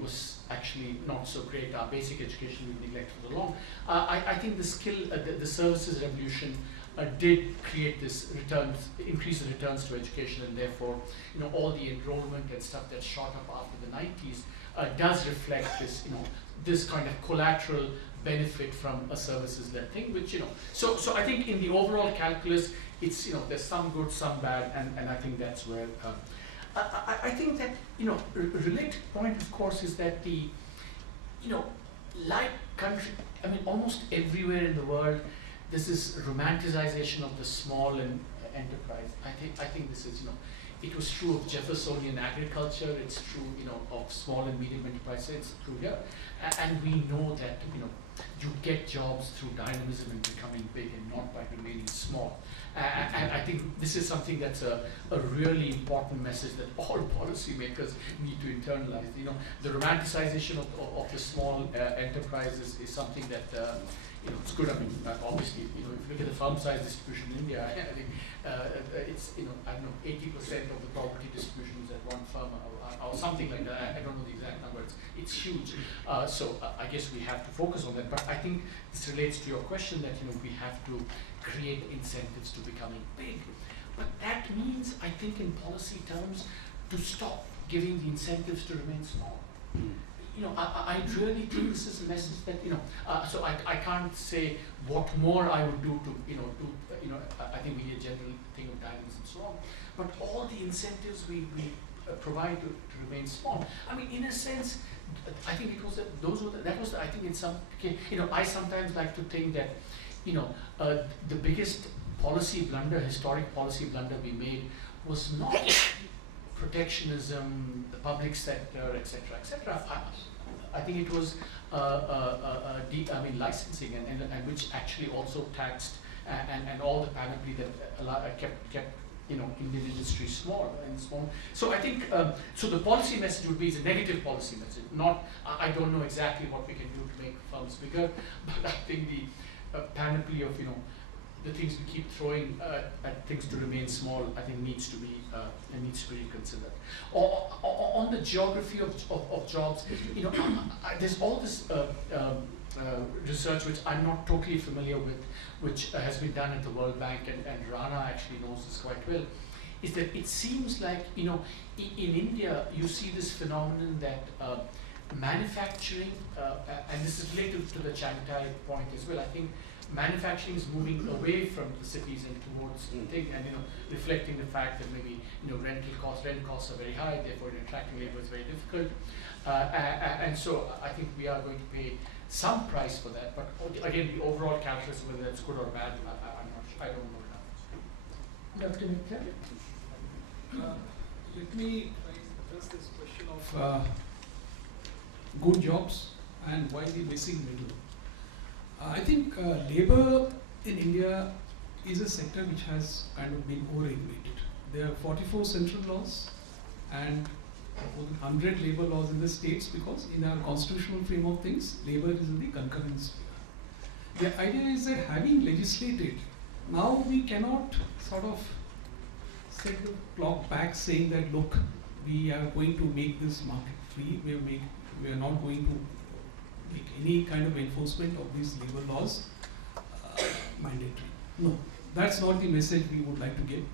was actually not so great, our basic education we neglected for long. I think the skill, the services revolution did create this returns, increase the returns to education, and therefore, you know, all the enrollment and stuff that shot up after the 90s does reflect this, you know, this kind of collateral benefit from a services-led thing, which, you know, so I think in the overall calculus, it's, you know, there's some good, some bad, and I think that's where. I think that, you know, related point, of course, is that the, you know, like country, I mean, almost everywhere in the world, there's this romanticization of the small and enterprise. I think this is, you know, it was true of Jeffersonian agriculture, it's true, you know, of small and medium enterprises, it's true here. And we know that, you know, you get jobs through dynamism and becoming big and not by remaining small. And I think this is something that's a really important message that all policymakers need to internalize. You know, the romanticization of the small enterprises is something that, you know, it's good. I mean, obviously, you know, if you look at the firm size distribution in India, I think it's, you know, I don't know, 80% of the property distribution is at one firm or something like that. I don't know the exact number. It's huge. So I guess we have to focus on that. But I think this relates to your question that, you know, we have to create incentives to becoming big. But that means, I think, in policy terms, to stop giving the incentives to remain small. You know, I really think this is a message that, you know, so I can't say what more I would do to, you know, I think we need a general thing of dynamics and so on. But all the incentives we provide to remain small. I mean, in a sense, I think it was I think in some, you know, I sometimes like to think that, you know, the biggest policy blunder, historic policy blunder we made was not protectionism, the public sector, etc., etc. I think it was, licensing, and which actually also taxed and all the panoply that kept you know, Indian industry small and small. So I think so. The policy message would be a negative policy message. Not I don't know exactly what we can do to make firms bigger, but I think the panoply of, you know, the things we keep throwing at things to remain small, I think needs to be reconsidered. On the geography of jobs, you know, there's all this research which I'm not totally familiar with, which has been done at the World Bank, and Rana actually knows this quite well, is that it seems like, you know, in India, you see this phenomenon that manufacturing, and this is related to the Chantai point as well, I think manufacturing is moving away from the cities and towards the thing, and, you know, reflecting the fact that maybe, you know, rent costs are very high, therefore attracting labor is very difficult. And so I think we are going to pay some price for that, but again, the overall calculus, whether that's good or bad, I'm not sure, I don't know now. Dr. Mitra? Let me try to address this question of good jobs and why the missing middle. I think labor in India is a sector which has kind of been over-regulated. There are 44 central laws and more than 100 labor laws in the states, because in our constitutional frame of things, labor is in the concurrent sphere. The idea is that having legislated, now we cannot sort of set the clock back saying that, look, we are going to make this market free, we are not going to make any kind of enforcement of these labor laws mandatory. No, that's not the message we would like to give.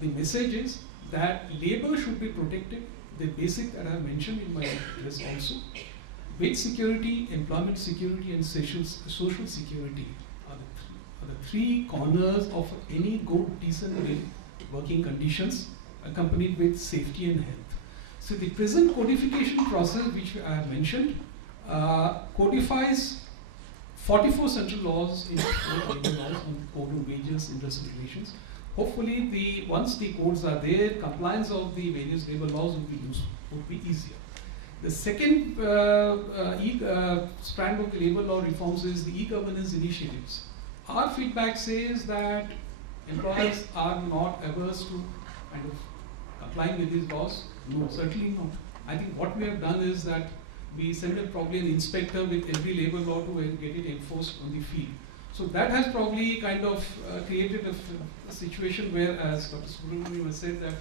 The message is that labor should be protected, the basic that I have mentioned in my address also. Wage security, employment security, and social security are the three corners of any good, decent working conditions accompanied with safety and health. So the present codification process, which I have mentioned, codifies 44 central laws in labor laws on the code of wages, industrial relations. Hopefully, once the codes are there, compliance of the various labor laws would be easier. The second strand of the labor law reforms is the e-governance initiatives. Our feedback says that employers are not averse to kind of complying with these laws. No, certainly not. I think what we have done is that we send probably an inspector with every labor law to get it enforced on the field. So that has probably kind of created a situation where, as Dr. Subramanian has said, that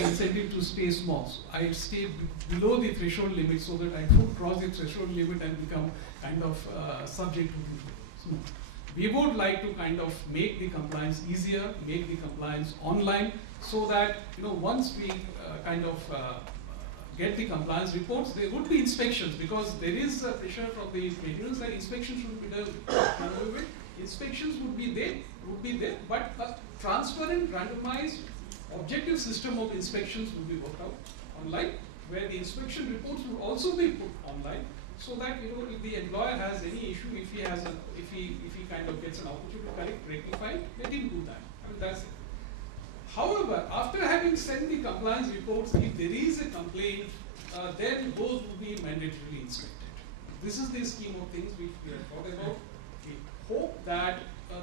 incentive to stay small. So I stay below the threshold limit so that I don't cross the threshold limit and become kind of subject to the. So we would like to kind of make the compliance easier, make the compliance online, so that, you know, once we kind of get the compliance reports, there would be inspections, because there is a pressure from the maintenance that inspections should be done. Inspections would be there, but a transparent, randomized, objective system of inspections would be worked out online, where the inspection reports would also be put online, so that, you know, if the employer has any issue, if he kind of gets an opportunity to correct, rectify, let him do that. I mean, that's it. However, after having sent the compliance reports, if there is a complaint, then those would be mandatorily inspected. This is the scheme of things which we have thought about. We hope that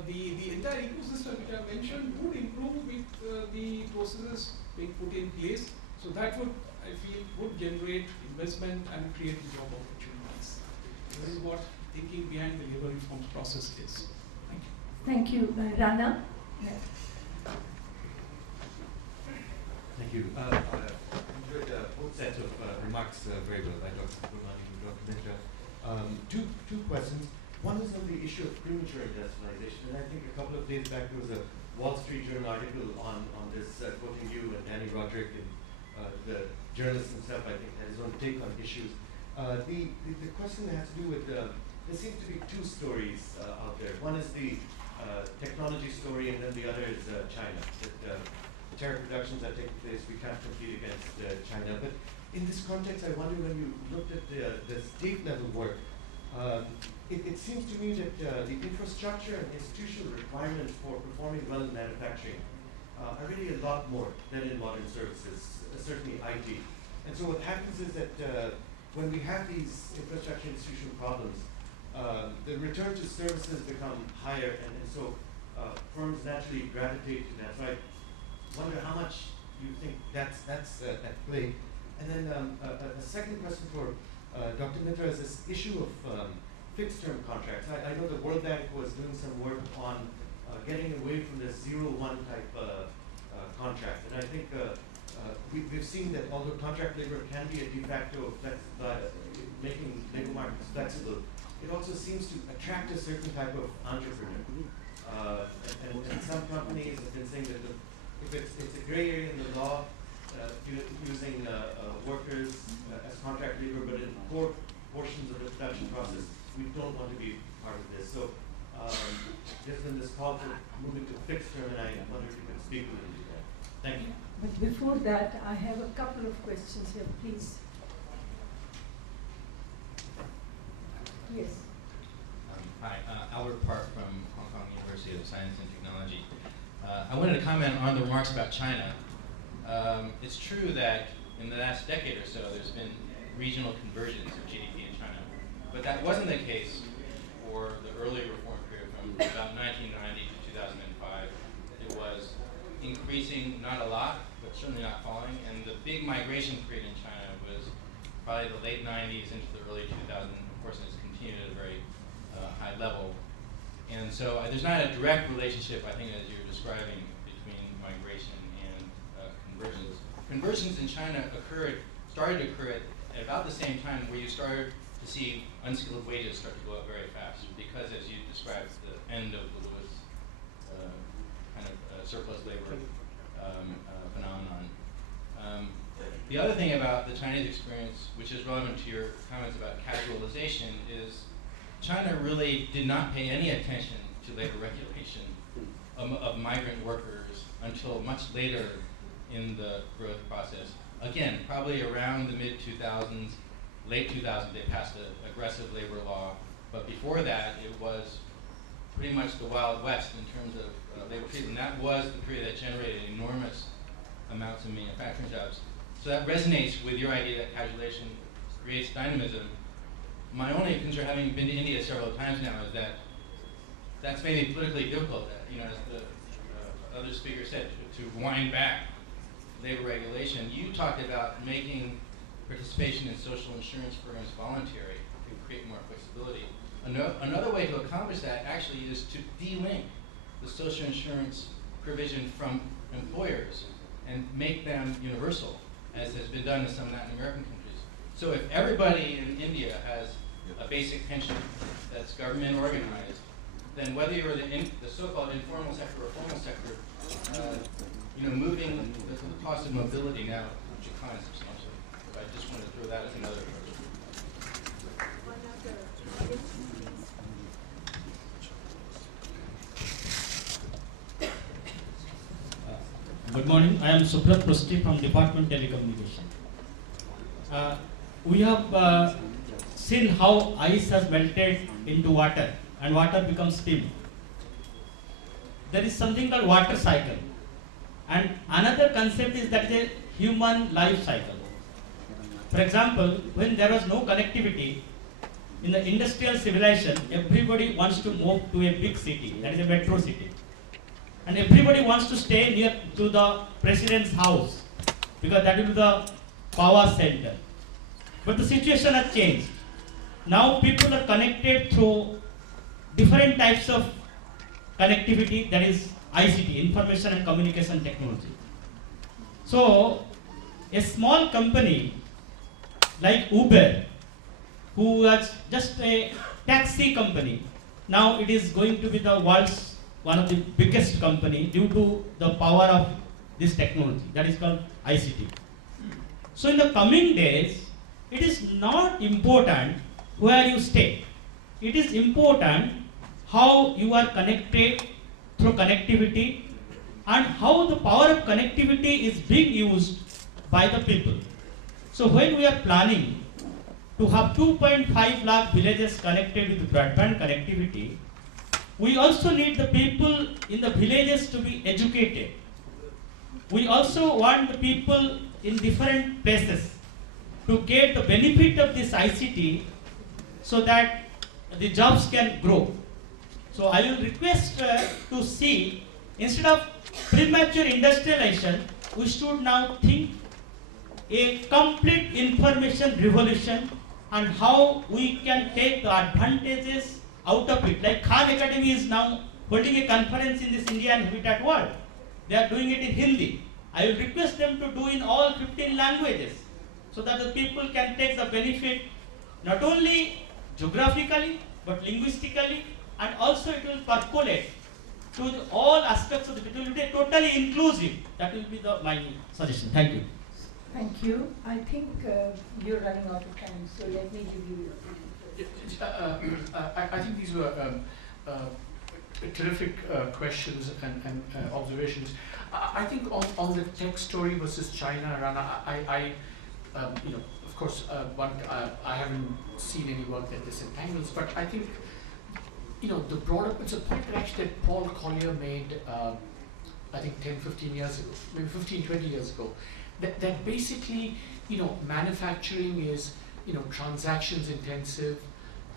the entire ecosystem which I mentioned would improve with the processes being put in place. So that would, I feel, would generate investment and create job opportunities. This is what thinking behind the labor reforms process is. Thank you. Thank you. Rana? Yeah. Thank you. I enjoyed both sets of remarks very well by Dr. Subramanian and Dr. Mitra. Two questions. One is on the issue of premature industrialization, and I think a couple of days back there was a Wall Street Journal article on this, quoting you and Danny Roderick, and the journalist himself, I think, had his own take on issues. The question has to do with, there seems to be two stories out there. One is the technology story, and then the other is China. That terror productions that take place, we can't compete against China. But in this context, I wonder, when you looked at the state level work, it seems to me that the infrastructure and institutional requirements for performing well in manufacturing are really a lot more than in modern services, certainly IT. And so what happens is that when we have these infrastructure institutional problems, the return to services become higher, and so firms naturally gravitate to that. So I wonder how much you think that's at play. And then a second question for Dr. Mitra is this issue of fixed-term contracts. I know the World Bank was doing some work on getting away from the 0-1 type contract, and I think we've seen that although contract labor can be a de facto making labor markets flexible, it also seems to attract a certain type of entrepreneur. And some companies have been saying that if if it's a gray area in the law, using workers as contract labor, but in core portions of the production process, we don't want to be part of this. So, just in this call for moving to fixed term, and I wonder if you can speak a little bit to that. Thank you. But before that, I have a couple of questions here, please. Yes. Hi, Albert Park from Hong Kong University of Science and Technology. I wanted to comment on the remarks about China. It's true that in the last decade or so, there's been regional convergence of GDP in China, but that wasn't the case for the early reform period from about 1990 to 2005. It was increasing, not a lot, but certainly not falling, and the big migration period in China was probably the late 90s into the early 2000s. Of course, it's continued at a very high level. And so there's not a direct relationship, I think, as you're describing, between migration and convergence. Convergence in China started to occur at about the same time where you started to see unskilled wages start to go up very fast, because, as you described, the end of the Lewis kind of surplus labor phenomenon. The other thing about the Chinese experience, which is relevant to your comments about casualization, is China really did not pay any attention to labor regulation of migrant workers until much later in the growth process. Again, probably around the mid-2000s, late 2000s, they passed an aggressive labor law. But before that, it was pretty much the Wild West in terms of labor treatment. That was the period that generated enormous amounts of manufacturing jobs. So that resonates with your idea that casualization creates dynamism. My only concern, having been to India several times now, is that that's maybe politically difficult, as the other speaker said, to wind back labor regulation. You talked about making participation in social insurance programs voluntary to create more flexibility. Another way to accomplish that actually is to de-link the social insurance provision from employers and make them universal, as has been done in some Latin American countries. So if everybody in India has a basic pension that's government organized, then whether you're the so-called informal sector or formal sector, moving the cost of mobility now declines substantially. But I just wanted to throw that as another approach. Good morning. I am Subrat Prosti from Department Telecommunication. We have seen how ice has melted into water and water becomes steam. There is something called water cycle. And another concept is that a human life cycle. For example, when there was no connectivity, in the industrial civilization, everybody wants to move to a big city, that is a metro city. And everybody wants to stay near to the president's house, because that will be the power center. But the situation has changed. Now people are connected through different types of connectivity, that is ICT, Information and Communication Technology. So a small company like Uber, who was just a taxi company, now it is going to be the world's one of the biggest company due to the power of this technology, that is called ICT. So in the coming days, it is not important where you stay. It is important how you are connected through connectivity and how the power of connectivity is being used by the people. So when we are planning to have 2.5 lakh villages connected with broadband connectivity, we also need the people in the villages to be educated. We also want the people in different places to get the benefit of this ICT so that the jobs can grow. So I will request to see, instead of premature industrialization, we should now think a complete information revolution and how we can take the advantages out of it. Like Khan Academy is now holding a conference in this Indian Habitat World. They are doing it in Hindi. I will request them to do in all 15 languages so that the people can take the benefit not only geographically but linguistically, and also it will percolate to all aspects of it. It will be totally inclusive. That will be my suggestion. Thank you. Thank you. I think you're running out of time, so let me give you I think these were terrific questions and observations. I think on the tech story versus China, Rana, you know, of course, I haven't seen any work that disentangles, but I think, you know, the broader, it's a point that actually that Paul Collier made, I think 10, 15 years ago, maybe 15, 20 years ago, that basically, you know, manufacturing is, you know, transactions intensive,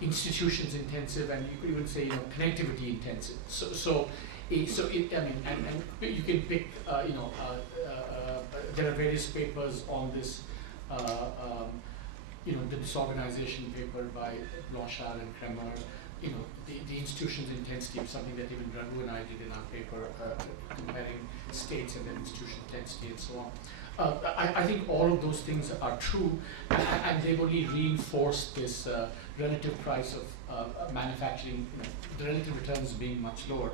institutions intensive, and you could even say, you know, connectivity intensive. So I mean, and you can pick, you know, there are various papers on this, you know, the disorganization paper by Blanchard and Kremer, you know, the institution's intensity is something that even Raghu and I did in our paper, comparing states and then institution intensity and so on. I think all of those things are true, and they've only reinforced this relative price of manufacturing, you know, the relative returns being much lower.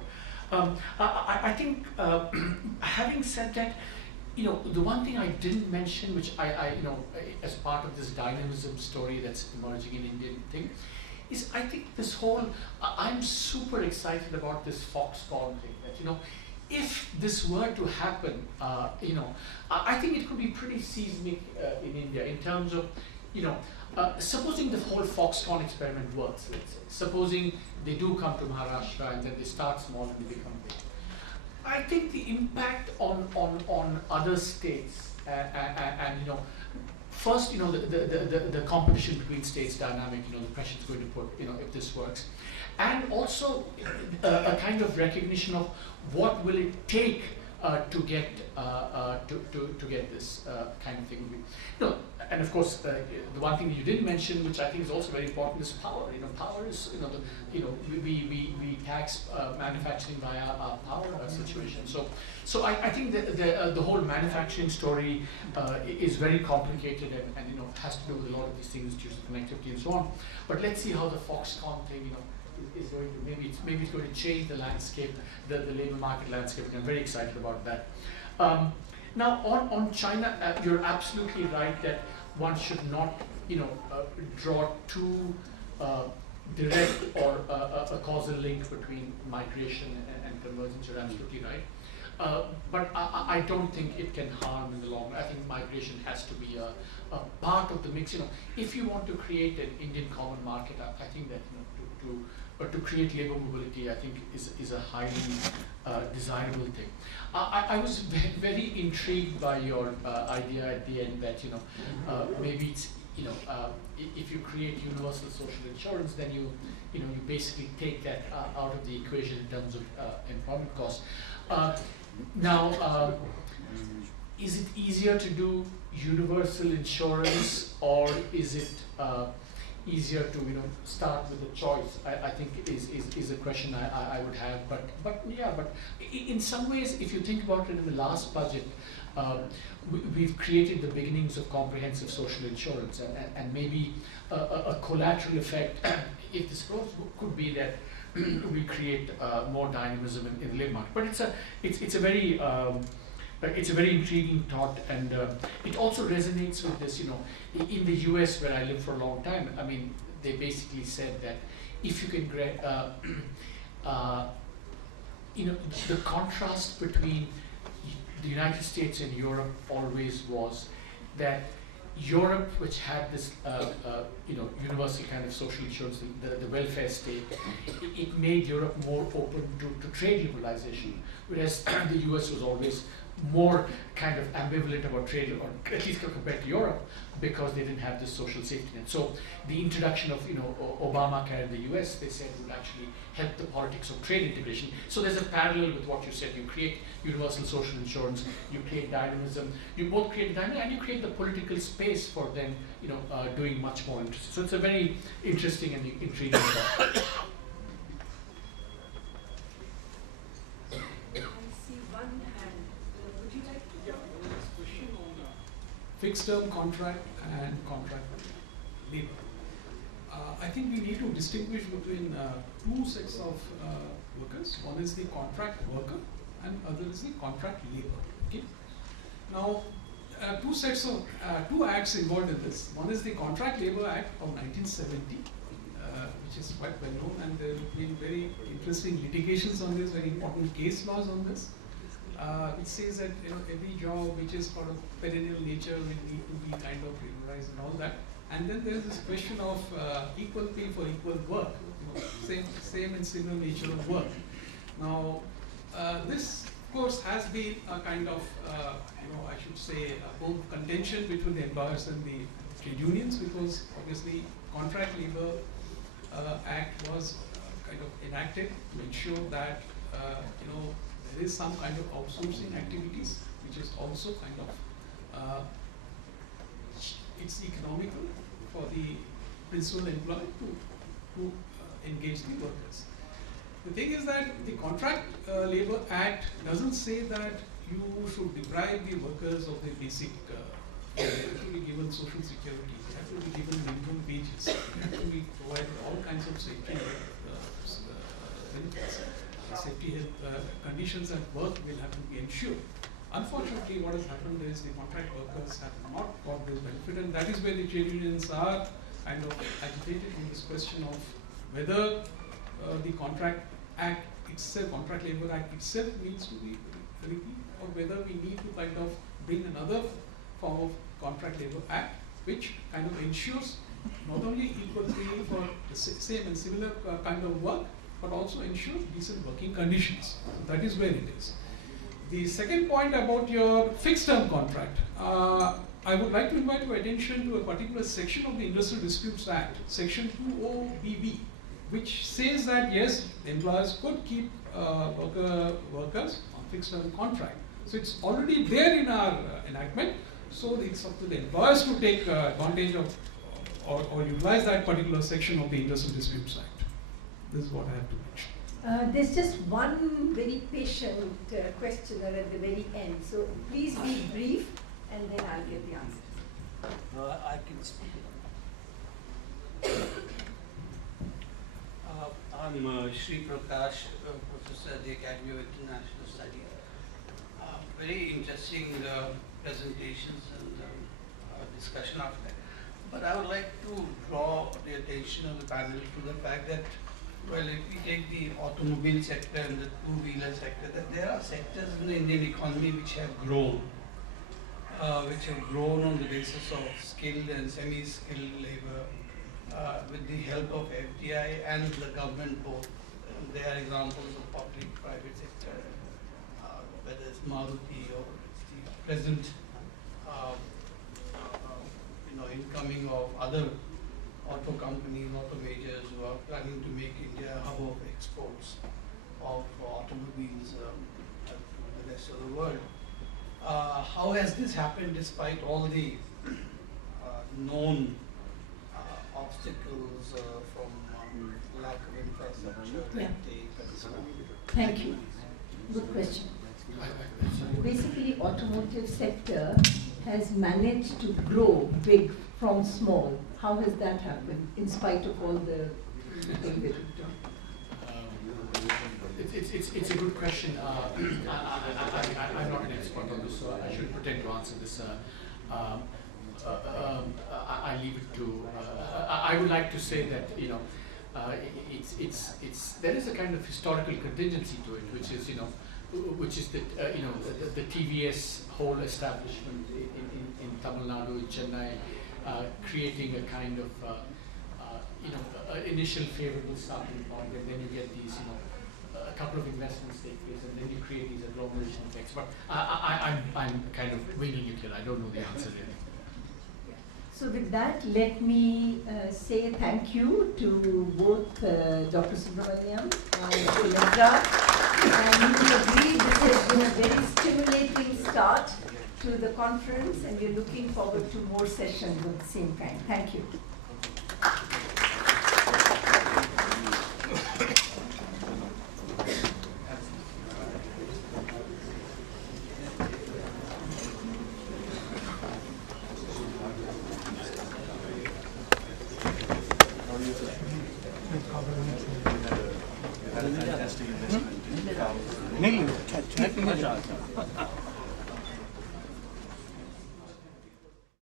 I think, having said that, you know, the one thing I didn't mention, which I you know, as part of this dynamism story that's emerging in Indian thing, is I think this whole, I'm super excited about this Foxconn thing, that, you know, if this were to happen, you know, I think it could be pretty seismic in India in terms of, you know, supposing the whole Foxconn experiment works, let's say, supposing they do come to Maharashtra and then they start small and they become big. I think the impact on other states and you know, first, you know, the competition between states dynamic, you know, the pressure it's going to put, you know, if this works, and also a kind of recognition of what will it take to get this kind of thing. You know, and of course, the one thing that you didn't mention, which I think is also very important, is power. You know, power is, you know, we tax manufacturing via our power situation. So I think that the whole manufacturing story is very complicated and you know, has to do with a lot of these things, connectivity and so on. But let's see how the Foxconn thing, you know, is going to, maybe it's going to change the landscape, the labor market landscape, and I'm very excited about that. Now on China, you're absolutely right that one should not, you know, draw too direct or a causal link between migration and convergence. You're absolutely right. But I don't think it can harm in the long run. I think migration has to be a part of the mix. You know, if you want to create an Indian common market, I think that, you know, to create labor mobility, I think is a highly desirable thing. I was very intrigued by your idea at the end that, you know, maybe it's, you know, if you create universal social insurance, then you basically take that out of the equation in terms of employment costs. Now, is it easier to do universal insurance, or is it easier to, you know, start with a choice? I think is a question I would have. But yeah, but in some ways, if you think about it, in the last budget, we've created the beginnings of comprehensive social insurance, and maybe a collateral effect, if this grows, could be that we create more dynamism in the labor market. But it's a very intriguing thought, and it also resonates with this. You know, in the US, where I lived for a long time, I mean, they basically said that if you can get, you know, the contrast between the United States and Europe always was that Europe, which had this, you know, universal kind of social insurance, the welfare state, it made Europe more open to trade liberalization, whereas the US was always more kind of ambivalent about trade, or at least compared to Europe, because they didn't have this social safety net. So the introduction of, you know, Obamacare in the US, they said, would actually help the politics of trade integration. So there's a parallel with what you said. You create universal social insurance, you create dynamism, you both create dynamism and you create the political space for them, you know, doing much more interesting. So it's a very interesting and intriguing thought. Fixed term contract and contract labor. I think we need to distinguish between two sets of workers. One is the contract worker and other is the contract labor. Okay. Now, two acts involved in this. One is the Contract Labor Act of 1970, which is quite well known, and there have been very interesting litigations on this, very important case laws on this. It says that every job which is sort of perennial nature will need to be kind of regularized and all that. And then there is this question of equal pay for equal work, same and similar nature of work. Now, this of course has been a kind of, I should say, both contention between the employers and the trade unions, because obviously Contract Labor Act was kind of enacted to ensure that there is some kind of outsourcing activities, which is also kind of it's economical for the principal employer to engage the workers. The thing is that the Contract Labor Act doesn't say that you should deprive the workers of the basic, they have to be given social security, they have to be given minimum wages, they have to be provided all kinds of safety benefits. Safety health conditions at work will have to be ensured. Unfortunately, what has happened is the contract workers have not got this benefit, and that is where the trade unions are kind of agitated in this question of whether the Contract Act itself, Contract Labor Act itself needs to be repealed, or whether we need to kind of bring another form of Contract Labor Act, which kind of ensures not only equal pay for the same and similar kind of work, but also ensures decent working conditions. So that is where it is. The second point about your fixed term contract, I would like to invite your attention to a particular section of the Industrial Disputes Act, Section 20BB, which says that yes, employers could keep workers on fixed term contract. So it's already there in our enactment. So it's up to the employers to take advantage of or utilize that particular section of the Industrial Disputes Act. This is what I have to mention. There's just one very patient questioner at the very end. So please be brief and then I'll get the answer. I can speak. I'm Sri Prakash, Professor at the Academy of International Studies. Very interesting presentations and discussion of that. But I would like to draw the attention of the panel to the fact that, well, if we take the automobile sector and the two-wheeler sector, that there are sectors in the Indian economy which have grown on the basis of skilled and semi-skilled labor, with the help of FDI and the government both. There are examples of public-private sector, whether it's Maruti or it's the present incoming of other auto companies, auto majors who are planning to make India a hub of exports of automobiles to the rest of the world. How has this happened despite all the known obstacles from lack of infrastructure, red tape, and so on? Thank you. Good question. Basically, automotive sector has managed to grow big from small. How has that happened in spite of all the thing that we've done? It's a good question. I'm not an expert on this, so I shouldn't pretend to answer this. I leave it to. I would like to say that there is a kind of historical contingency to it, which is that the TVS whole establishment in Tamil Nadu, in Chennai, creating a kind of initial favorable starting point, and then you get these a couple of investments take place, and then you create these agglomeration effects. But I'm kind of winging it here. I don't know the answer really. So with that, let me say thank you to both Dr. Subramanian and Dr. Mitra. And we agree this has been a very stimulating start to the conference, and we're looking forward to more sessions of the same kind. Thank you. domestic investment in copper.